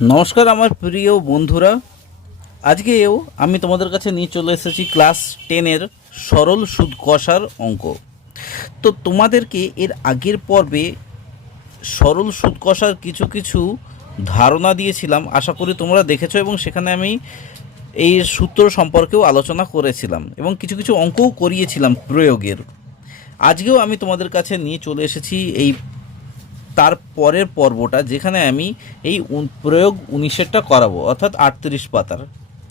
নমস্কার আমার প্রিয় বন্ধুরা, আজকেও আমি তোমাদের কাছে নিয়ে চলে এসেছি ক্লাস 10-এর সরল সুদ কষার অঙ্ক। তো তোমাদেরকে এর আগের পর্বে সরল সুদ কষার কিছু কিছু ধারণা দিয়েছিলাম, আশা করি তোমরা দেখেছো, এবং সেখানে আমি এই সূত্র সম্পর্কেও আলোচনা করেছিলাম এবং কিছু কিছু অঙ্কও করিয়েছিলাম প্রয়োগের। আজকেও আমি তোমাদের কাছে নিয়ে চলে এসেছি এই তার পরের পর্বটা, যেখানে আমি এই প্রয়োগ 19-এরটা করাবো, অর্থাৎ 38 পাতার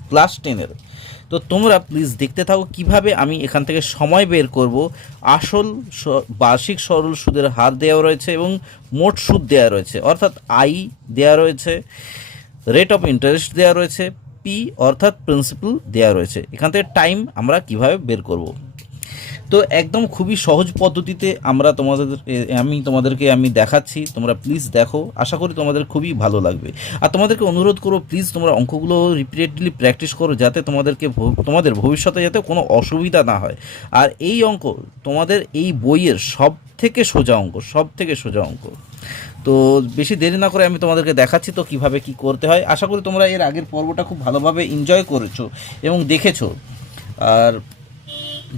ক্লাস 10-এর। তো তোমরা প্লিজ দেখতে থাকো কিভাবে আমি এখান থেকে সময় বের করব। আসল বার্ষিক সরল সুদের হার দেওয়া রয়েছে এবং মোট সুদ দেওয়া রয়েছে, অর্থাৎ আই দেওয়া রয়েছে, রেট অফ ইন্টারেস্ট দেওয়া রয়েছে, পি অর্থাৎ প্রিন্সিপাল দেওয়া রয়েছে। এখান থেকে টাইম আমরা কিভাবে বের করব। তো একদম খুবই সহজ পদ্ধতিতে তোমাদেরকে আমি দেখাচ্ছি, তোমরা প্লিজ দেখো, আশা করি তোমাদের খুবই ভালো লাগবে। আর তোমাদেরকে অনুরোধ করো, প্লিজ তোমরা অঙ্কগুলো রিপিটেডলি প্র্যাকটিস করো, যাতে তোমাদের ভবিষ্যতে যাতে কোনো অসুবিধা না হয়। আর এই অঙ্ক তোমাদের এই বইয়ের সব থেকে সোজা অঙ্ক। তো বেশি দেরি না করে আমি তোমাদেরকে দেখাচ্ছি তো কিভাবে কি করতে হয়। আশা করি তোমরা এর আগের পর্বটা খুব ভালোভাবে এনজয় করেছো এবং দেখেছো। আর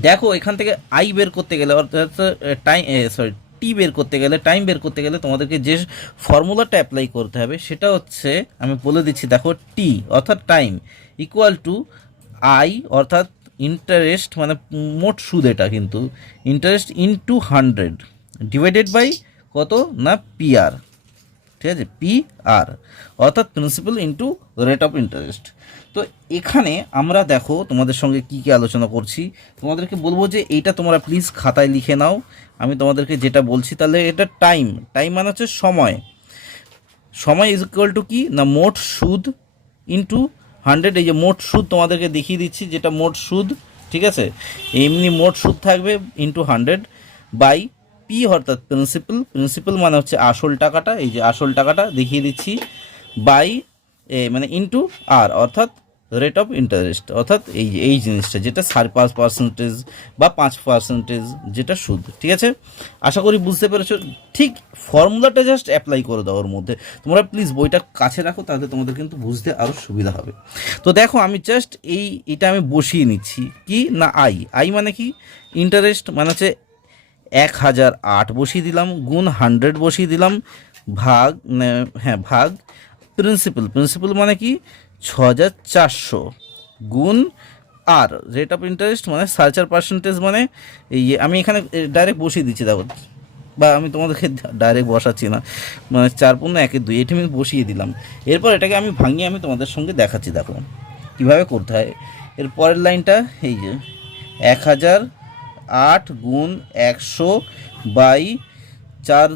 দেখো, এখান থেকে আই বের করতে গেলে, অর্থাৎ টি বের করতে গেলে, টাইম বের করতে গেলে তোমাদেরকে যে ফর্মুলাটা অ্যাপ্লাই করতে হবে সেটা হচ্ছে, আমি বলে দিচ্ছি, দেখো, টি অর্থাৎ টাইম ইকুয়াল টু আই অর্থাৎ ইন্টারেস্ট, মানে মোট সুদ, এটা কিন্তু ইন্টারেস্ট ইনটু 100 ডিভাইডেড বাই কত না পিআর। ঠিক আছে, পি আর অর্থাৎ principal into rate of interest. তো এখানে আমরা দেখো তোমাদের সঙ্গে কি কি আলোচনা করছি, তোমাদেরকে বলবো যে এইটা তোমরা প্লিজ খাতায় লিখে নাও। আমি তোমাদেরকে যেটা বলছি, তাহলে এটা টাইম মানে হচ্ছে সময়। সময় ইজ ইকুয়াল টু কি না মোট সুদ ইন্টু 100। এই যে মোট সুদ তোমাদেরকে দেখিয়ে দিচ্ছি, যেটা মোট সুদ, ঠিক আছে, এমনি মোট সুদ থাকবে ইন্টু 100 বাই পি অর্থাৎ প্রিন্সিপাল মানে হচ্ছে আসল টাকাটা, এই যে আসল টাকাটা দেখিয়ে দিচ্ছি, বাই মানে ইন্টু আর অর্থাৎ রেট অফ ইন্টারেস্ট, অর্থাৎ এই জিনিসটা যেটা 5.5% বা 5% যেটা সুদ। ঠিক আছে, আশা করি বুঝতে পেরেছো। ঠিক ফর্মুলাটা জাস্ট অ্যাপ্লাই করে দাও ওর মধ্যে। তোমরা প্লিজ বইটা কাছে রাখো, তাহলে তোমাদের কিন্তু বুঝতে আরও সুবিধা হবে। তো দেখো, আমি জাস্ট এটা আমি বসিয়ে নিচ্ছি কি না আই মানে কি ইন্টারেস্ট, মানে হচ্ছে 1008 বসিয়ে দিলাম, গুণ 100 বসিয়ে দিলাম, ভাগ, ভাগ প্রিন্সিপাল মানে কি 6400, গুণ আর রেট অফ ইন্টারেস্ট মানে 4.5%, মানে আমি এখানে ডাইরেক্ট বসিয়ে দিচ্ছি, দেখো, বা আমি তোমাদেরকে ডাইরেক্ট বসাচ্ছি না, মানে 4×1=2, এটা আমি বসিয়ে দিলাম। এরপর এটাকে আমি ভাঙিয়ে আমি তোমাদের সঙ্গে দেখাচ্ছি, দেখো কীভাবে করতে হয়। এর পরের লাইনটা এই যে 1008 গুণ 100 বাই 4,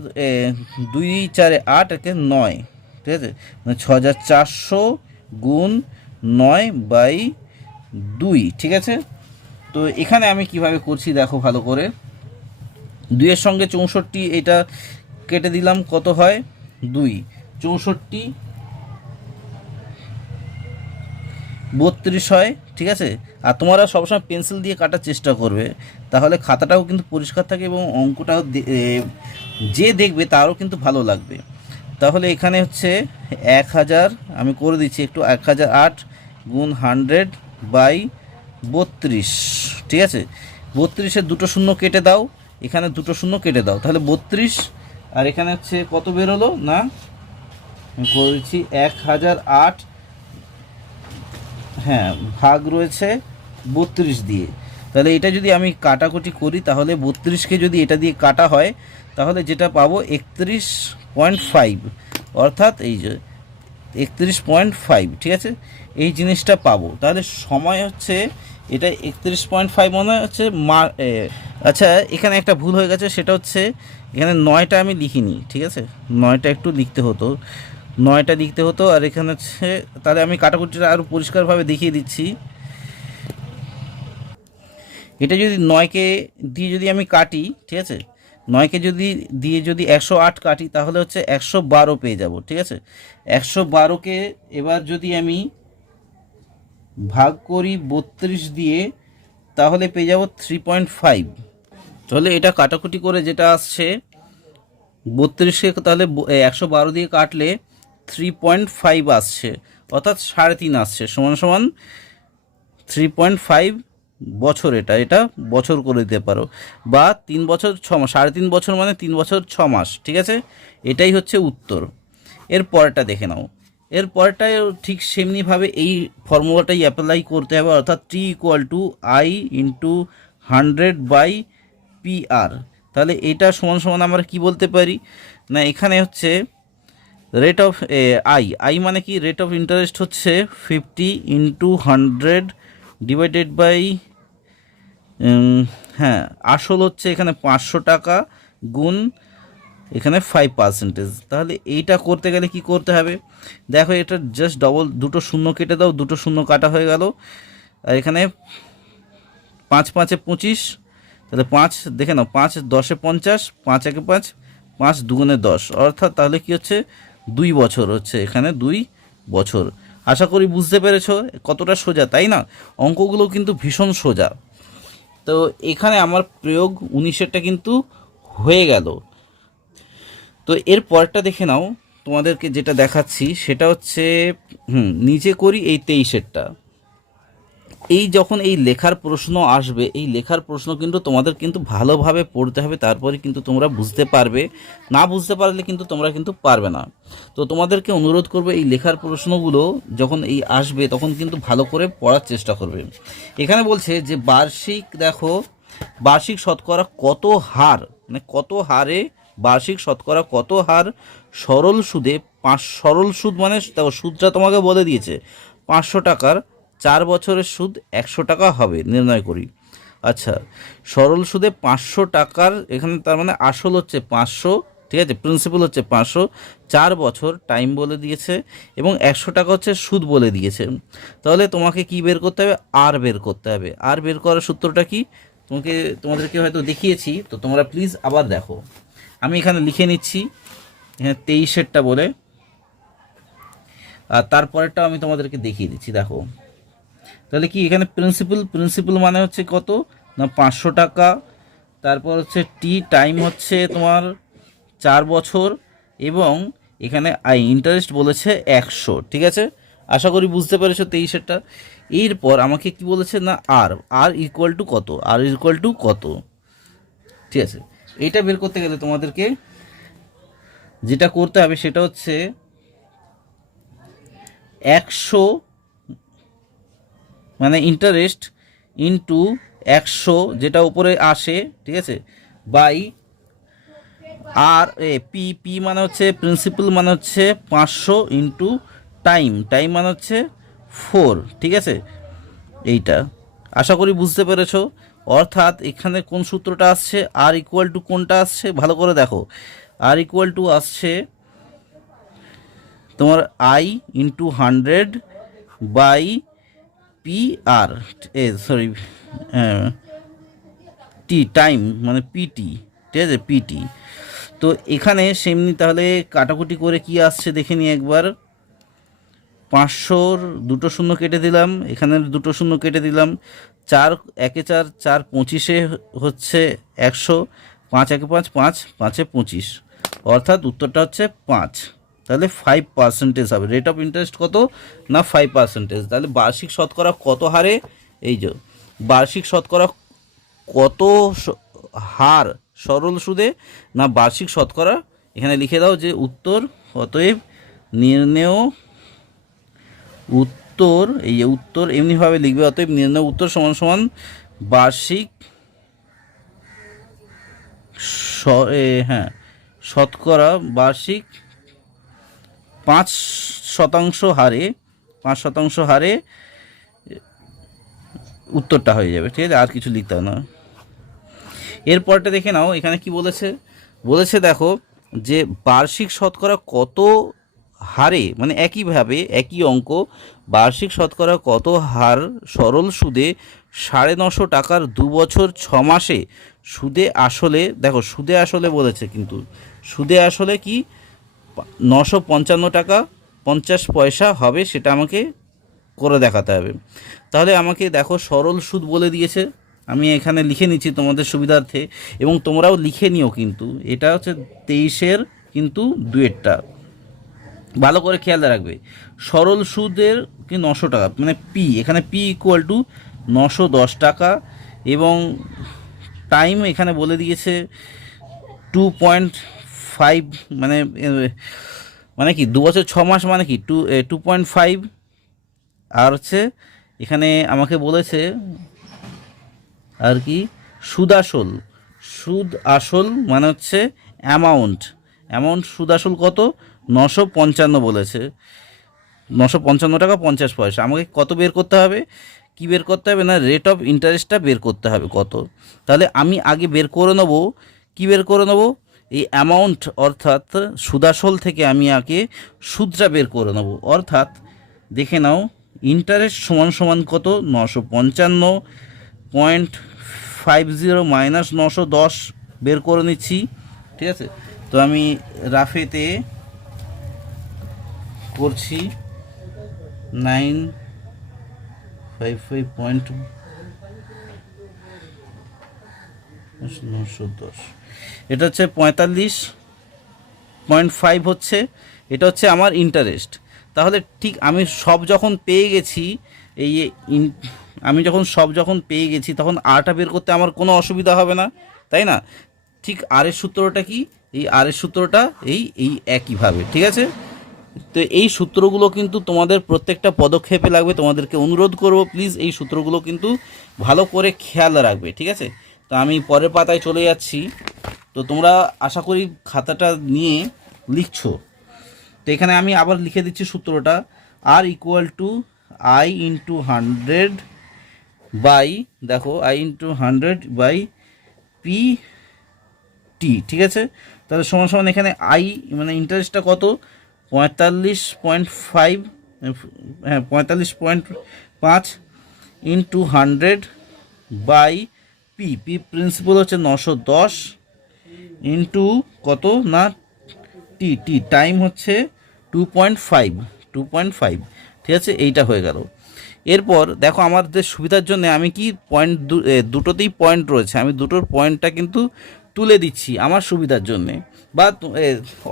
2×4=8, একে 9, ঠিক আছে, মানে 6400 গুণ 9/2, ঠিক আছে। তো এখানে আমি কিভাবে করছি দেখো ভালো করে, 2-এর সঙ্গে 64, এটা কেটে দিলাম, কত হয় 2, 64 32 হয়, ঠিক আছে। আর তোমরা সবসময় পেন্সিল দিয়ে কাটার চেষ্টা করবে, তাহলে খাতাটাও কিন্তু পরিষ্কার থাকে এবং অঙ্কটাও যে দেখবে তারও কিন্তু ভালো লাগবে। তাহলে এখানে হচ্ছে 1000, আমি করে দিচ্ছি একটু, 1008 গুণ 100/32, ঠিক আছে। 32-এর দুটো শূন্য কেটে দাও, এখানে দুটো শূন্য কেটে দাও, তাহলে 32, আর এখানে হচ্ছে কত বেরোলো না, আমি করে দিচ্ছি 1008, হ্যাঁ, ভাগ রয়েছে 32 দিয়ে। তাহলে এটা যদি আমি কাটাকুটি করি, তাহলে 32কে যদি এটা দিয়ে কাটা হয়, তাহলে যেটা পাবো 31.5, অর্থাৎ এই যে 31.5, ঠিক আছে, এই জিনিসটা পাবো। তাহলে সময় হচ্ছে এটা 31.5, মনে হচ্ছে আচ্ছা, এখানে একটা ভুল হয়ে গেছে, সেটা হচ্ছে এখানে 9টা আমি লিখিনি, ঠিক আছে, 9টা একটু লিখতে হতো, 9টা লিখতে হতো। আর এখানে হচ্ছে, তাহলে আমি কাটাকুটিটা আরও পরিষ্কারভাবে দেখিয়ে দিচ্ছি। এটা যদি 9কে দিয়ে যদি আমি কাটি, ঠিক আছে, 9কে যদি 108 কাটি, তাহলে হচ্ছে 112 পেয়ে যাব, ঠিক আছে। 112কে এবার যদি আমি ভাগ করি 32 দিয়ে, তাহলে পেয়ে যাব 3.5। তাহলে এটা কাটাকুটি করে যেটা আসছে 32কে, তাহলে 112 দিয়ে কাটলে 3.5 আসছে, অর্থাৎ 3.5 আসছে, সমান সমান 3.5 বছর। এটা বছর করে দিতে পারো, বা 3 বছর 6 মাস, 3.5 বছর মানে 3 বছর 6 মাস, ঠিক আছে? এটাই হচ্ছে উত্তর। এর পরেরটা দেখে নাও। এর পরেরটায় ঠিক সেমনিভাবে এই ফর্মুলাটাই অ্যাপ্লাই করতে হবে, অর্থাৎ T equal to I into 100/PR। তাহলে এটা সমান সমান আমরা কি বলতে পারি না, এখানে হচ্ছে রেট অফ আই মানে কি, রেট অফ ইন্টারেস্ট হচ্ছে 50 ইন্টু 100 ডিভাইডেড বাই, হ্যাঁ আসল হচ্ছে এখানে 500 টাকা গুণ এখানে 5%। তাহলে এইটা করতে গেলে কি করতে হবে, দেখো এটা জাস্ট ডবল, দুটো শূন্য কেটে দাও, দুটো শূন্য কাটা হয়ে গেল। আর এখানে 5 5 এ 25, তাহলে 5 দেখে নাও, 5 10 এ 50, 5 1 এ 5, 5 2 গুণে 10, অর্থাৎ তাহলে কি হচ্ছে 2 বছর হচ্ছে, এখানে 2 বছর। আশা করি বুঝতে পেরেছো কতটা সোজা, তাই না? অঙ্কগুলো কিন্তু ভীষণ সোজা। তো এখানে আমার প্রয়োগ 19-এরটা কিন্তু হয়ে গেল। তো এর পরেরটা দেখে নাও, তোমাদেরকে যেটা দেখাচ্ছি সেটা হচ্ছে নিচে করি এই 23-এরটা। এই যখন এই লেখার প্রশ্ন আসবে, এই লেখার প্রশ্ন কিন্তু তোমাদের কিন্তু ভালোভাবে পড়তে হবে, তারপরে কিন্তু তোমরা বুঝতে পারবে। না বুঝতে পারলে কিন্তু তোমরা কিন্তু পারবে না। তো তোমাদেরকে অনুরোধ করবে এই লেখার প্রশ্নগুলো যখন এই আসবে তখন কিন্তু ভালো করে পড়ার চেষ্টা করবে। এখানে বলছে যে বার্ষিক, দেখো বার্ষিক শতকরা কত হার, মানে কত হারে বার্ষিক শতকরা কত হার সরল সুদে, সরল সুদ মানে দেখো সুদটা তোমাকে বলে দিয়েছে, 500 টাকার 4 বছরের সুদ 100 টাকা হবে, নির্ণয় করি। আচ্ছা, সরল সুদে 500 টাকার, এখানে তার মানে আসল হচ্ছে 500, ঠিক আছে, প্রিন্সিপাল হচ্ছে 500, 4 বছর টাইম বলে দিয়েছে, এবং 100 টাকা হচ্ছে সুদ বলে দিয়েছে। তাহলে তোমাকে কি বের করতে হবে, আর বের করতে হবে। আর বের করার সূত্রটা কি তোমাদেরকে হয়তো দেখিয়েছি, তো তোমরা প্লিজ আবার দেখো। আমি এখানে লিখে নিচ্ছি, এখানে 23-এরটা বলে, আর তারপরেরটাও আমি তোমাদেরকে দেখিয়ে দিচ্ছি। দেখো তাহলে কি, এখানে প্রিন্সিপাল মানে হচ্ছে কত না 500 টাকা, তারপর হচ্ছে টি টাইম হচ্ছে তোমার 4 বছর, এবং এখানে আই ইন্টারেস্ট বলেছে 100, ঠিক আছে? আশা করি বুঝতে পেরেছো 23-এরটা। এরপর আমাকে কি বলেছে না আর ইকুয়াল টু কত, আর ইকুয়াল টু কত, ঠিক আছে? এইটা বের করতে গেলে তোমাদেরকে যেটা করতে হবে সেটা হচ্ছে 100 মানে ইন্টারেস্ট ইন্টু 100 যেটা উপরে আসে, ঠিক আছে, বাই আর পি মানে হচ্ছে প্রিন্সিপাল মানে হচ্ছে 500 ইন্টু টাইম মানে হচ্ছে 4, ঠিক আছে? এইটা আশা করি বুঝতে পেরেছো। অর্থাৎ এখানে কোন সূত্রটা আসছে, আর ইকুয়াল টু কোনটা আসছে ভালো করে দেখো, আর ইকুয়াল টু আসছে তোমার I into 100 by PR, sorry T time মানে পিটি, ঠিক আছে, পিটি। তো এখানে সেমনি তাহলে কাটাকুটি করে কি আসছে দেখে নিই একবার। 500-র দুটো শূন্য কেটে দিলাম, এখানে দুটো শূন্য কেটে দিলাম, 4 1 4, 4 25-এ হচ্ছে 100, 5 1 5, 5 5 25, অর্থাৎ উত্তরটা হচ্ছে 5। তাহলে 5% হবে। রেট অফ ইন্টারেস্ট কত না 5%। তাহলে বার্ষিক শতকরা কত হারে, এই যে বার্ষিক শতকরা কত হার সরল সুদে না বার্ষিক শতকরা, এখানে লিখে দাও যে উত্তর, অতএব নির্ণেয় উত্তর, এই যে উত্তর এমনিভাবে লিখবে, অতএব নির্ণয় উত্তর সমান সমান বার্ষিক শতকরা বার্ষিক 5% হারে, 5% হারে উত্তরটা হয়ে যাবে, ঠিক আছে? আর কিছু লিখতে হবে না। এরপরটা দেখে নাও, এখানে কি বলেছে দেখো যে বার্ষিক শতকরা কত হারে, মানে একইভাবে একই অঙ্ক, বার্ষিক শতকরা কত হার সরল সুদে 950 টাকার 2 বছর 6 মাসে সুদে আসলে, দেখো সুদে আসলে বলেছে, কিন্তু সুদে আসলে কি 955 টাকা 50 পয়সা হবে, সেটা আমাকে করে দেখাতে হবে। তাহলে আমাকে দেখো সরল সুদ বলে দিয়েছে, আমি এখানে লিখে নিচ্ছি তোমাদের সুবিধার্থে, এবং তোমরাও লিখে নিও কিন্তু। এটা হচ্ছে 23-এর কিন্তু 2-এরটা, ভালো করে খেয়াল রাখবে, সরল সুদের কি 900 টাকা, মানে পি, এখানে পি ইকুয়াল টু 910 টাকা, এবং টাইম এখানে বলে দিয়েছে 2.5, মানে মানে কি 2 বছর 6 মাস, মানে কি 2.5। আর হচ্ছে এখানে আমাকে বলেছে আর কি সুদ আসল, সুদ আসল মানে হচ্ছে অ্যামাউন্ট, সুদ আসল কত 955 বলেছে, 955 টাকা 50 পয়সা। আমাকে কত বের করতে হবে, কি বের করতে হবে না, রেট অফ ইন্টারেস্টটা বের করতে হবে কত। তাহলে আমি আগে বের করে নেব, কি বের করে নেব, এই অ্যামাউন্ট অর্থাৎ সুদাসল থেকে আমি আগে সুদটা বের করে নেব। অর্থাৎ দেখে নাও, ইন্টারেস্ট সমান সমান কত, 955.50 মাইনাস 910 বের করে নিচ্ছি। ঠিক আছে, তো আমি রাফেতে করছি 955.910, এটা হচ্ছে 45.5 হচ্ছে, এটা হচ্ছে আমার ইন্টারেস্ট। তাহলে ঠিক আমি সব যখন পেয়ে গেছি, এই আমি যখন পেয়ে গেছি তখন আরটা বের করতে আমার কোনো অসুবিধা হবে না, তাই না? ঠিক আরের সূত্রটা কি, এই আরের সূত্রটা এই একইভাবে, ঠিক আছে? তো এই সূত্রগুলো কিন্তু তোমাদের প্রত্যেকটা পদক্ষেপে লাগবে, তোমাদেরকে অনুরোধ করব প্লিজ এই সূত্রগুলো কিন্তু ভালো করে খেয়াল রাখবে, ঠিক আছে? তো আমি পরের পাতায় চলে যাচ্ছি। তো তোমরা আশা করি খাতাটা নিয়ে লিখছো। তো এখানে আমি আবার লিখে দিচ্ছি সূত্রটা, R equal to I into 100 by, দেখো I into 100 by P T, ঠিক আছে? তাহলে সমান সমান এখানে আই মানে ইন্টারেস্টটা কত, 45.5, হ্যাঁ 45.5 ইন্টু 100 বাই পি, প্রিন্সিপাল হচ্ছে 910 ইন্টু কত না টি, টাইম হচ্ছে 2.5, ঠিক আছে? এইটা হয়ে গেল। এরপর দেখো আমাদের সুবিধার জন্য আমি কি পয়েন্ট দুটোতেই পয়েন্ট রয়েছে, আমি দুটোর পয়েন্টটা কিন্তু তুলে দিচ্ছি আমার সুবিধার জন্যে, বা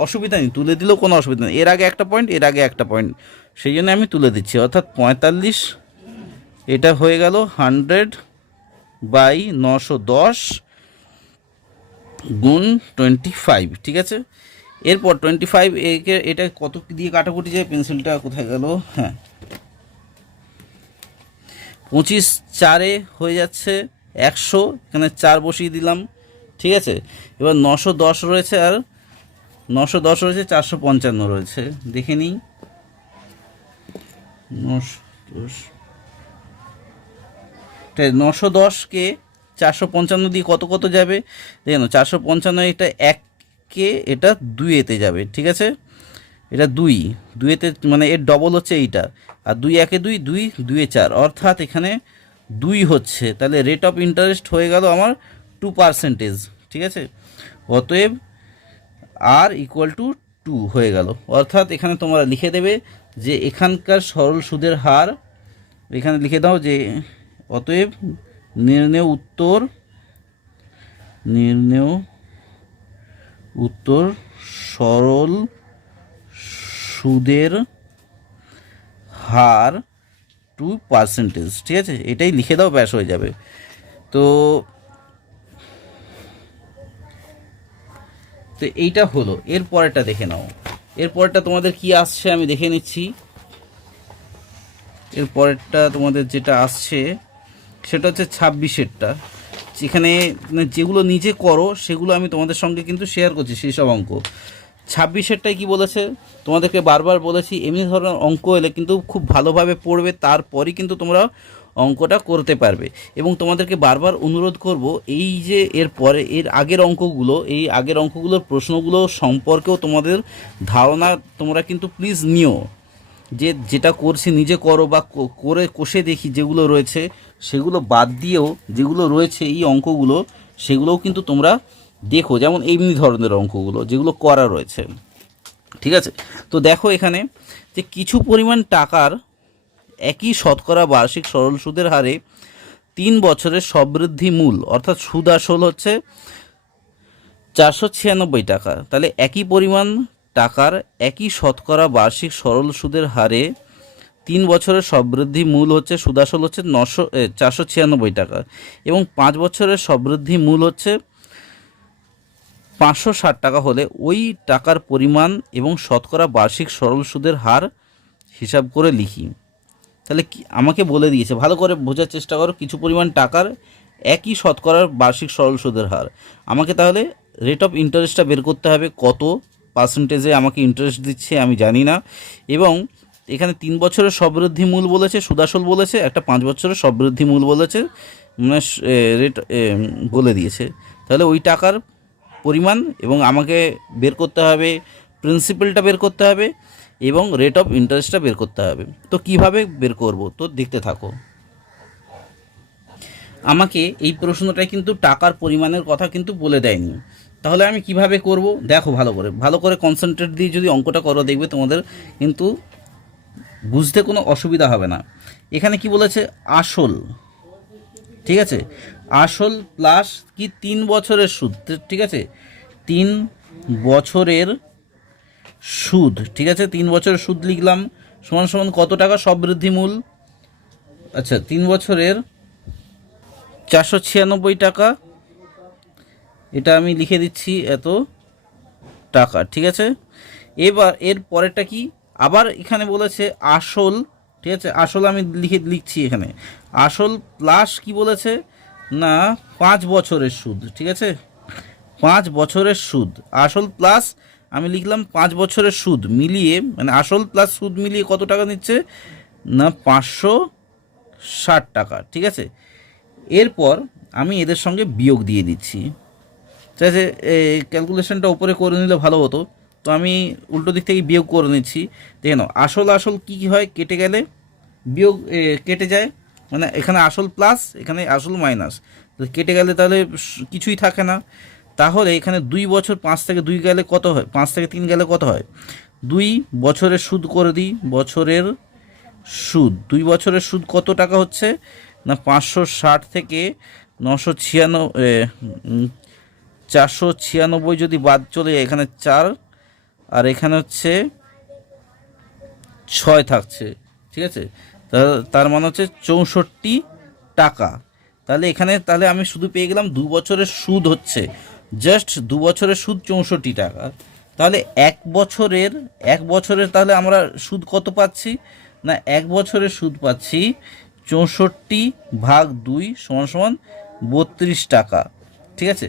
অসুবিধা নেই, তুলে দিলেও কোনো অসুবিধা নেই, এর আগে একটা পয়েন্ট এর আগে একটা পয়েন্ট, সেই জন্য আমি তুলে দিচ্ছি। অর্থাৎ 45, এটা হয়ে গেল 100 বাই 910 গুণ 25, ঠিক আছে? এরপর 25 একে এটা কত দিয়ে কাটাকুটি যায়, পেন্সিলটা কোথায় গেল, হ্যাঁ 25 4-এ হয়ে যাচ্ছে 100, এখানে 4 বসিয়ে দিলাম, ঠিক আছে? এবার 910 রয়েছে, আর 910 রয়েছে, 455 রয়েছে, দেখে নিই 910কে 455 দিয়ে কত কত যাবে দেখেন, 455 এটা 1-কে, এটা 2-এতে যাবে, ঠিক আছে? এটা 2-এতে মানে এর ডবল হচ্ছে এইটা, আর 2 1-এ 2, 2 2-এ 4, অর্থাৎ এখানে 2 হচ্ছে। তাহলে রেট অফ ইন্টারেস্ট হয়ে গেল আমার 2%, ঠিক আছে? অতএব আর ইকুয়াল টু 2 হয়ে গেল। অর্থাৎ এখানে তোমরা লিখে দেবে যে এখানকার সরল সুদের হার, এখানে লিখে দাও যে অতএব নির্ণেয় উত্তর সরল সুদের হার 2%, ঠিক আছে? এটাই লিখে দাও, ব্যাস হয়ে যাবে। তো এইটা হলো। এর পরেরটা দেখে নাও, এর পরেরটা তোমাদের কি আসছে আমি দেখে নিচ্ছি। এর পরেরটা তোমাদের যেটা আসছে সেটা হচ্ছে 26-এরটা, যেখানে যেগুলো নিজে করো সেগুলো আমি তোমাদের সঙ্গে কিন্তু শেয়ার করছি সেই সব অঙ্ক। 26-এরটাই কি বলেছে, তোমাদেরকে বারবার বলেছি এমনি ধরনের অঙ্ক এলে কিন্তু খুব ভালোভাবে পড়বে, তারপরই কিন্তু তোমরা অঙ্কটা করতে পারবে। এবং তোমাদেরকে বারবার অনুরোধ করব, এই যে এর পরে এর আগের অঙ্কগুলো, এই আগের অঙ্কগুলোর প্রশ্নগুলো সম্পর্কেও তোমাদের ধারণা তোমরা কিন্তু প্লিজ নিও, যে যেটা করছি নিজে করো, বা করে কষে দেখি যেগুলো রয়েছে সেগুলো বাদ দিয়েও যেগুলো রয়েছে এই অঙ্কগুলো সেগুলোও কিন্তু তোমরা দেখো, যেমন এমনি ধরনের অঙ্কগুলো যেগুলো করা রয়েছে, ঠিক আছে? তো দেখো এখানে যে কিছু পরিমাণ টাকার একই শতকরা বার্ষিক সরল সুদের হারে 3 বছরের সবৃদ্ধি মূল, অর্থাৎ সুদ আসল হচ্ছে 496 টাকা। তাহলে একই পরিমাণ টাকার একই শতকরা বার্ষিক সরল সুদের হারে 3 বছরের সবৃদ্ধি মূল হচ্ছে সুদাসল হচ্ছে 496 টাকা এবং 5 বছরের সবৃদ্ধি মূল হচ্ছে 560 টাকা হলে ওই টাকার পরিমাণ এবং শতকরা বার্ষিক সরল সুদের হার হিসাব করে লিখি। তাহলে কি আমাকে বলে দিয়েছে, ভালো করে বোঝার চেষ্টা করো। কিছু পরিমাণ টাকার একই শতকরার বার্ষিক সরল সুদের হার, আমাকে তাহলে রেট অফ ইন্টারেস্টটা বের করতে হবে, কত পার্সেন্টেজে আমাকে ইন্টারেস্ট দিচ্ছে আমি জানি না। এবং এখানে 3 বছরের সবৃদ্ধি মূল বলেছে, সুদাসল বলেছে, একটা 5 বছরের সবৃদ্ধি মূল বলেছে, মানে রেট বলে দিয়েছে। তাহলে ওই টাকার পরিমাণ এবং আমাকে বের করতে হবে, প্রিন্সিপালটা বের করতে হবে এবং রেট অফ ইন্টারেস্টটা বের করতে হবে। তো কিভাবে বের করব, তো দেখতে থাকো। আমাকে এই প্রশ্নটায় কিন্তু টাকার পরিমাণের কথা কিন্তু বলে দেয়নি, তাহলে আমি কিভাবে করব দেখো, ভালো করে কনসেন্ট্রেট দিয়ে যদি অঙ্কটা করো দেখবে তোমাদের কিন্তু বুঝতে কোনো অসুবিধা হবে না। এখানে কি বলেছে, আসল, ঠিক আছে, আসল প্লাস কি 3 বছরের সুদ, ঠিক আছে, 3 বছরের সুদ, ঠিক আছে, 3 বছরের সুদ লিখলাম, সমান সমান কত টাকা সবৃদ্ধি মূল, আচ্ছা 3 বছরের 496 টাকা, এটা আমি লিখে দিচ্ছি এত টাকা, ঠিক আছে। এবার এর পরেরটা কি, আবার এখানে বলেছে আসল, ঠিক আছে, আসল আমি লিখছি এখানে, আসল প্লাস কি বলেছে না 5 বছরের সুদ, ঠিক আছে, 5 বছরের সুদ, আসল প্লাস আমি লিখলাম 5 বছরের সুদ মিলিয়ে, মানে আসল প্লাস সুদ মিলিয়ে কত টাকা নিচ্ছে না 560 টাকা, ঠিক আছে। এরপর আমি এদের সঙ্গে বিয়োগ দিয়ে দিচ্ছি, ঠিক আছে। এই ক্যালকুলেশনটা উপরে করে নিলে ভালো হতো, তো আমি উল্টো দিক থেকে বিয়োগ করে নিচ্ছি। দেখে নাও, আসল কী হয়, কেটে গেলে বিয়োগ কেটে যায়, মানে এখানে আসল প্লাস এখানে আসল মাইনাস, তো কেটে গেলে তাহলে কিছুই থাকে না। তাহলে এখানে 2 বছর, 5 থেকে 2 গেলে কত হয়, 5 থেকে 3 গেলে কত হয়, 2 বছরের সুদ করে দিই, বছরের সুদ, 2 বছরের সুদ কত টাকা হচ্ছে না 560 থেকে 496 যদি বাদ চলে যায়, এখানে 4 আর এখানে হচ্ছে 6 থাকছে, ঠিক আছে, তার মানে হচ্ছে 64 টাকা। তাহলে এখানে তাহলে আমি শুধু পেয়ে গেলাম 2 বছরের সুদ হচ্ছে, জাস্ট 2 বছরের সুদ 64 টাকা। তাহলে এক বছরের তাহলে আমরা সুদ কত পাচ্ছি না 1 বছরের সুদ পাচ্ছি 64/2 সমান সমান 32 টাকা, ঠিক আছে।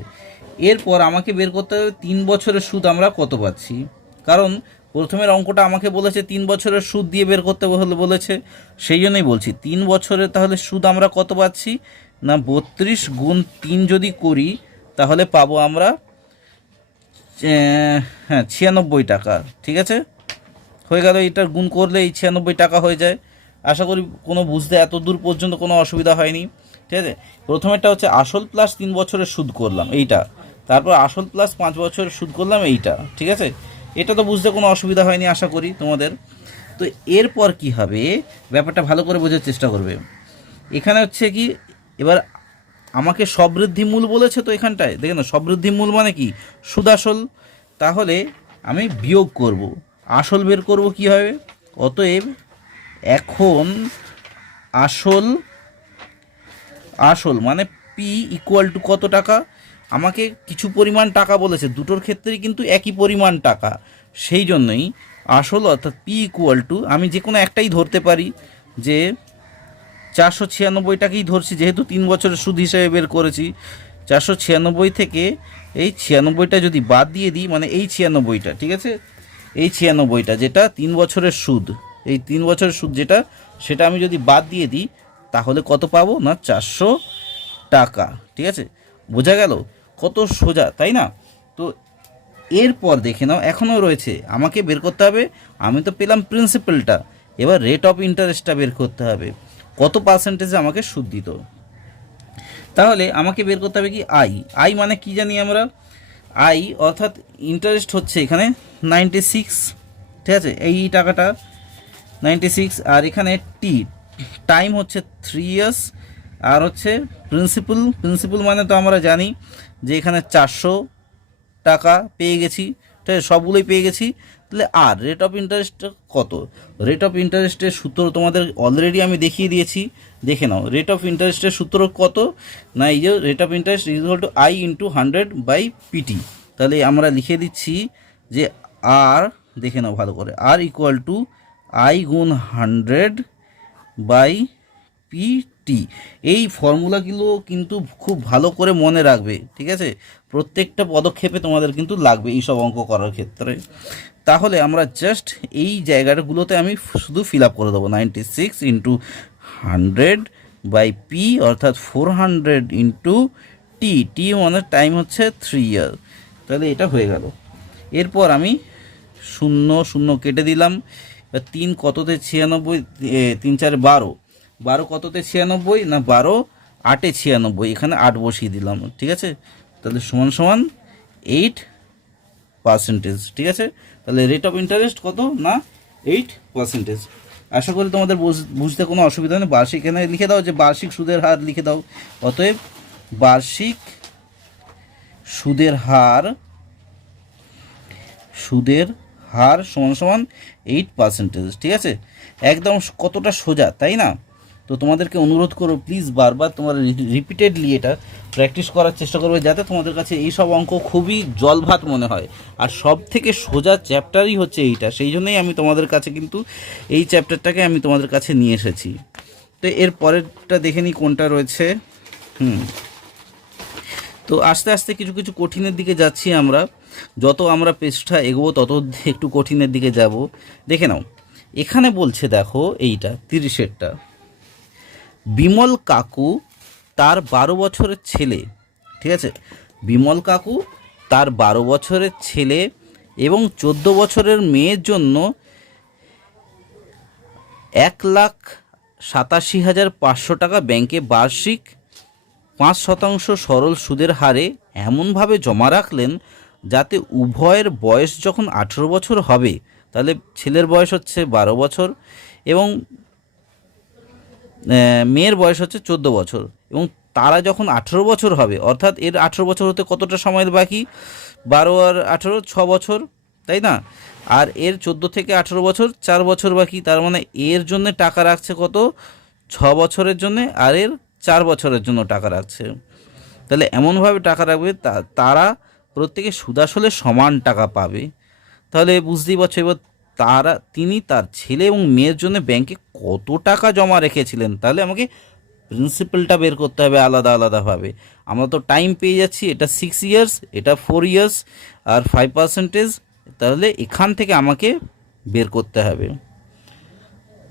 এরপর আমাকে বের করতে হবে 3 বছরের সুদ আমরা কত পাচ্ছি, কারণ প্রথমের অঙ্কটা আমাকে বলেছে 3 বছরের সুদ দিয়ে বের করতে বলেছে, সেই জন্যই বলছি 3 বছরের তাহলে সুদ আমরা কত পাচ্ছি না 32 গুণ 3 যদি করি তাহলে পাবো আমরা 96 টাকা, ঠিক আছে, হয়ে গেল। এটার গুণ করলে এই 96 টাকা হয়ে যায়। আশা করি কোনো বুঝতে এত দূর পর্যন্ত কোনো অসুবিধা হয়নি, ঠিক আছে। প্রথমেরটা হচ্ছে আসল প্লাস 3 বছরের সুদ করলাম এইটা, তারপর আসল প্লাস 5 বছরের সুদ করলাম এইটা, ঠিক আছে। এটা তো বুঝতে কোনো অসুবিধা হয়নি আশা করি তোমাদের। তো এরপর কি হবে ব্যাপারটা ভালো করে বোঝার চেষ্টা করবে। এখানে হচ্ছে কি, এবার আমাকে সবৃদ্ধি মূল বলেছে, তো এখানটায় দেখেন সবৃদ্ধি মূল মানে কি সুদ আসল, তাহলে আমি বিয়োগ করব, আসল বের করব কি হবে, অতএব এখন আসল মানে পি ইকুয়াল টু কত টাকা, আমাকে কিছু পরিমাণ টাকা বলেছে, দুটোর ক্ষেত্রেই কিন্তু একই পরিমাণ টাকা, সেই জন্যই আসল অর্থাৎ পি ইকুয়াল টু আমি যে কোনো একটাই ধরতে পারি, যে 496 টাকেই ধরছি, যেহেতু 3 বছরের সুদ হিসেবে বের করেছি। 496 থেকে এই 96টা যদি বাদ দিয়ে দিই, মানে এই 96টা, ঠিক আছে, এই 96টা যেটা 3 বছরের সুদ, এই 3 বছরের সুদ যেটা, সেটা আমি যদি বাদ দিয়ে দিই তাহলে কত পাবো না 400 টাকা, ঠিক আছে। বোঝা গেল কত সোজা, তাই না? তো এরপর দেখে নাও এখনও রয়েছে, আমাকে বের করতে হবে, আমি তো পেলাম প্রিন্সিপালটা, এবার রেট অফ ইন্টারেস্টটা বের করতে হবে, কত পার্সেন্টেজে আমাকে সুদ দিত। তাহলে আমাকে বের করতে হবে কি আই মানে কি জানি আমরা, আই অর্থাৎ ইন্টারেস্ট হচ্ছে এখানে 96, ঠিক আছে, এই টাকাটা 96, আর এখানে টাইম হচ্ছে 3 ইয়ার্স, আর হচ্ছে প্রিন্সিপাল মানে তো আমরা জানি যে এখানে 400 টাকা পেয়ে গেছি, ঠিক আছে, সবগুলোই পেয়ে গেছি। তাহলে আর রেট অফ ইন্টারেস্ট কত? রেট অফ ইন্টারেস্টের সূত্র তোমাদের অলরেডি আমি দেখিয়ে দিয়েছি, দেখে নাও। রেট অফ ইন্টারেস্টের সূত্র কত না, এই যে rate of interest is equal to I into 100/পিটি। তাহলে আমরা লিখে দিচ্ছি যে আর, দেখে নাও ভালো করে, আর ইকুয়াল টু আই গুণ 100/পিটি। এই ফর্মুলাগুলো কিন্তু খুব ভালো করে মনে রাখবে, ঠিক আছে? প্রত্যেকটা পদক্ষেপে তোমাদের কিন্তু লাগবে এই সব অঙ্ক করার ক্ষেত্রে। তাহলে আমরা জাস্ট এই জায়গাগুলোতে আমি শুধু ফিল আপ করে দেবো। 96 ইন্টু 100/পি অর্থাৎ 400 ইন্টু টি, টি মানে টাইম হচ্ছে 3 ইয়ার। তাহলে এটা হয়ে গেল। এরপর আমি 0 0 কেটে দিলাম। 3 কততে 96, 3 4 12, 12 কততে 96 না 12 8-এ 96, এখানে 8 বসিয়ে দিলাম, ঠিক আছে? তাহলে সমান সমান 8%, ঠিক আছে? তাহলে রেট অফ ইন্টারেস্ট কত না 8%। আশা করি তোমাদের বুঝতে কোনো অসুবিধা নেই। বার্ষিক এখানে লিখে দাও যে বার্ষিক সুদের হার লিখে দাও। অতএব বার্ষিক সুদের হার সমান সমান 8%, ঠিক আছে? একদম কতটা সোজা, তাই না? তো তোমাদেরকে অনুরোধ করো প্লিজ বারবার তোমরা রিপিটেডলি এটা প্র্যাকটিস করার চেষ্টা করবে, যাতে তোমাদের কাছে এই সব অঙ্ক খুবই জলভাত মনে হয়। আর সব থেকে সোজা চ্যাপ্টারই হচ্ছে এইটা, সেই জন্যই আমি তোমাদের কাছে কিন্তু এই চ্যাপ্টারটাকে আমি তোমাদের কাছে নিয়ে এসেছি। তো এর পরেরটা দেখে নিই কোনটা রয়েছে। তো আস্তে আস্তে কিছু কিছু কঠিনের দিকে যাচ্ছি আমরা। যত আমরা পেজটা এগোবো তত একটু কঠিনের দিকে যাব। দেখে নাও, এখানে বলছে দেখো এইটা 30-এরটা, বিমল কাকু তার 12 বছরের ছেলে, ঠিক আছে? বিমল কাকু তার 12 বছরের ছেলে এবং 14 বছরের মেয়ের জন্য 1,87,500 টাকা ব্যাংকে বার্ষিক 5% সরল সুদের হারে এমনভাবে জমা রাখলেন যাতে উভয়ের বয়স যখন 18 বছর হবে, তাহলে ছেলের বয়স হচ্ছে 12 বছর এবং মেয়ের বয়স হচ্ছে 14 বছর, এবং তারা যখন 18 বছর হবে, অর্থাৎ এর 18 বছর হতে কতটা সময়ের বাকি? 12 আর 18 6 বছর, তাই না? আর এর 14 থেকে 18 বছর 4 বছর বাকি। তার মানে এর জন্য টাকা রাখছে কত? 6 বছরের জন্য, আর এর 4 বছরের জন্য টাকা রাখছে। তাহলে এমনভাবে টাকা রাখবে তারা প্রত্যেকে সুদ আসলে সমান টাকা পাবে। তাহলে বুঝতেই পারছো এবার তিনি তার ছেলে এবং মেয়ের জন্য ব্যাংকে কত টাকা জমা রেখেছিলেন। তাহলে আমাকে প্রিন্সিপালটা বের করতে হবে আলাদা আলাদাভাবে। আমরা তো টাইম পেয়ে যাচ্ছি, এটা 6 ইয়ার্স, এটা 4 ইয়ার্স আর 5%। তাহলে এখান থেকে আমাকে বের করতে হবে।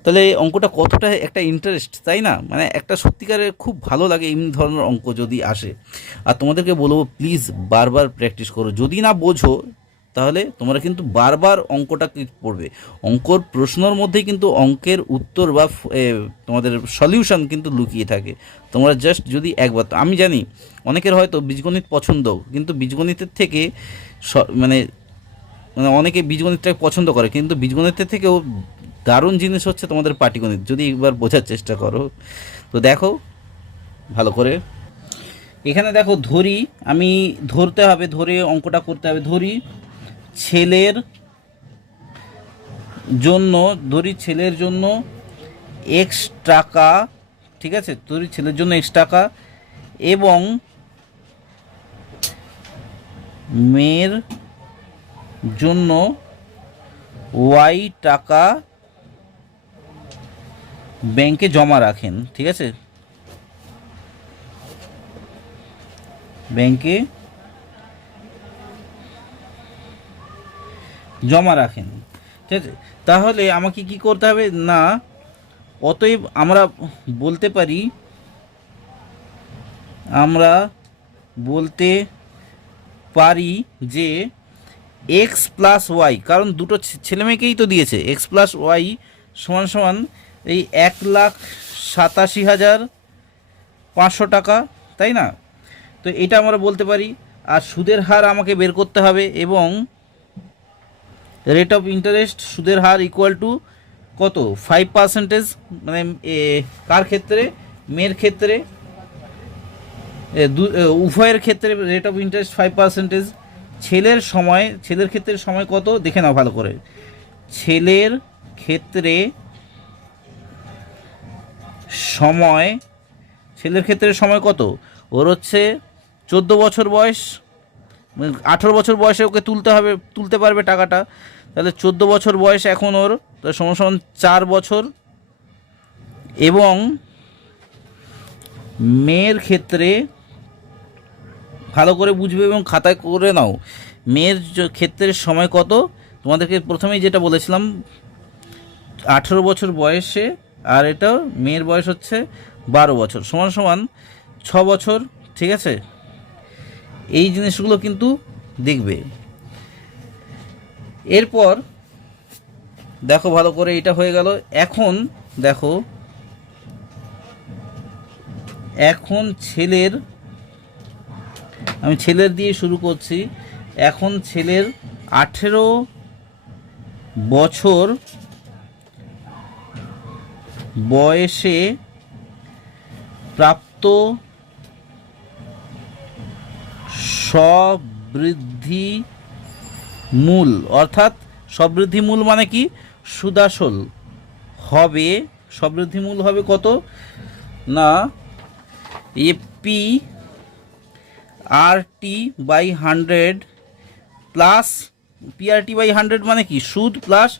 তাহলে এই অঙ্কটা কতটা একটা ইন্টারেস্ট, তাই না? মানে একটা সত্যিকারের খুব ভালো লাগে এই ধরনের অঙ্ক যদি আসে। আর তোমাদেরকে বলবো প্লিজ বারবার প্র্যাকটিস করো। যদি না বোঝো তাহলে তোমরা কিন্তু বারবার অঙ্কটা পড়বে। অঙ্কর প্রশ্নর মধ্যেই কিন্তু অঙ্কের উত্তর বা তোমাদের সলিউশন কিন্তু লুকিয়ে থাকে। তোমরা জাস্ট যদি একবার, আমি জানি অনেকের হয়তো বীজগণিত পছন্দ, কিন্তু বীজগণিতের থেকে মানে অনেকে বীজগণিতটাকে পছন্দ করে, কিন্তু বীজগণিতের থেকেও দারুণ জিনিস হচ্ছে তোমাদের পাটিগণিত, যদি একবার বোঝার চেষ্টা করো। তো দেখো ভালো করে, এখানে দেখো ধরি, আমি ধরতে হবে, ধরে অঙ্কটা করতে হবে। ধরি ছেলের জন্য x টাকা, ঠিক আছে? ধরি ছেলের জন্য x টাকা এবং মেয়ের জন্য y টাকা ব্যাংকে জমা রাখেন, ঠিক আছে? ব্যাংকে জমা রাখেন, ঠিক আছে? তাহলে আমাকে কি করতে হবে না, অতএব আমরা বলতে পারি যে এক্স প্লাস ওয়াই, কারণ দুটো ছেলে মেয়েকেই তো দিয়েছে, এক্স প্লাস ওয়াই সমান সমান এই 1,87,500 টাকা, তাই না? তো এটা আমরা বলতে পারি। আর সুদের হার আমাকে বের করতে হবে, এবং রেট অফ ইন্টারেস্ট সুদের হার ইকুয়াল টু কত? 5%। মানে কার ক্ষেত্রে? মেয়ের ক্ষেত্রে, উভয়ের ক্ষেত্রে রেট অফ ইন্টারেস্ট 5%। ছেলের ক্ষেত্রে সময় কত দেখে নাও ভালো করে। ছেলের ক্ষেত্রে সময় কত, ওর হচ্ছে 14 বছর বয়স, 18 বছর বয়সে ওকে তুলতে পারবে টাকাটা, তাহলে 14 বছর বয়স এখন ওর, তো সমান সমান 4 বছর। এবং মেয়ের ক্ষেত্রে ভালো করে বুঝবে এবং খাতায় করে নাও, মেয়ের ক্ষেত্রে সময় কত, তোমাদেরকে প্রথমেই যেটা বলেছিলাম 18 বছর বয়সে, আর এটা মেয়ের বয়স হচ্ছে 12 বছর, সমান সমান 6 বছর। ঠিক আছে, এই জিনিসগুলো কিন্তু দেখবে। এরপর দেখো ভালো করে, এটা হয়ে গেল। এখন দেখো, এখন আমি ছেলের দিয়ে শুরু করছি। এখন ছেলের 18 বছর বয়সে প্রাপ্ত সবৃদ্ধি মূল, অর্থাৎ সবৃদ্ধি মূল মানে কি, সুদাসল হবে। সবৃদ্ধি মূল হবে কত না, P R T by 100 plus PRT by 100 মানে কি, সুদ প্লাস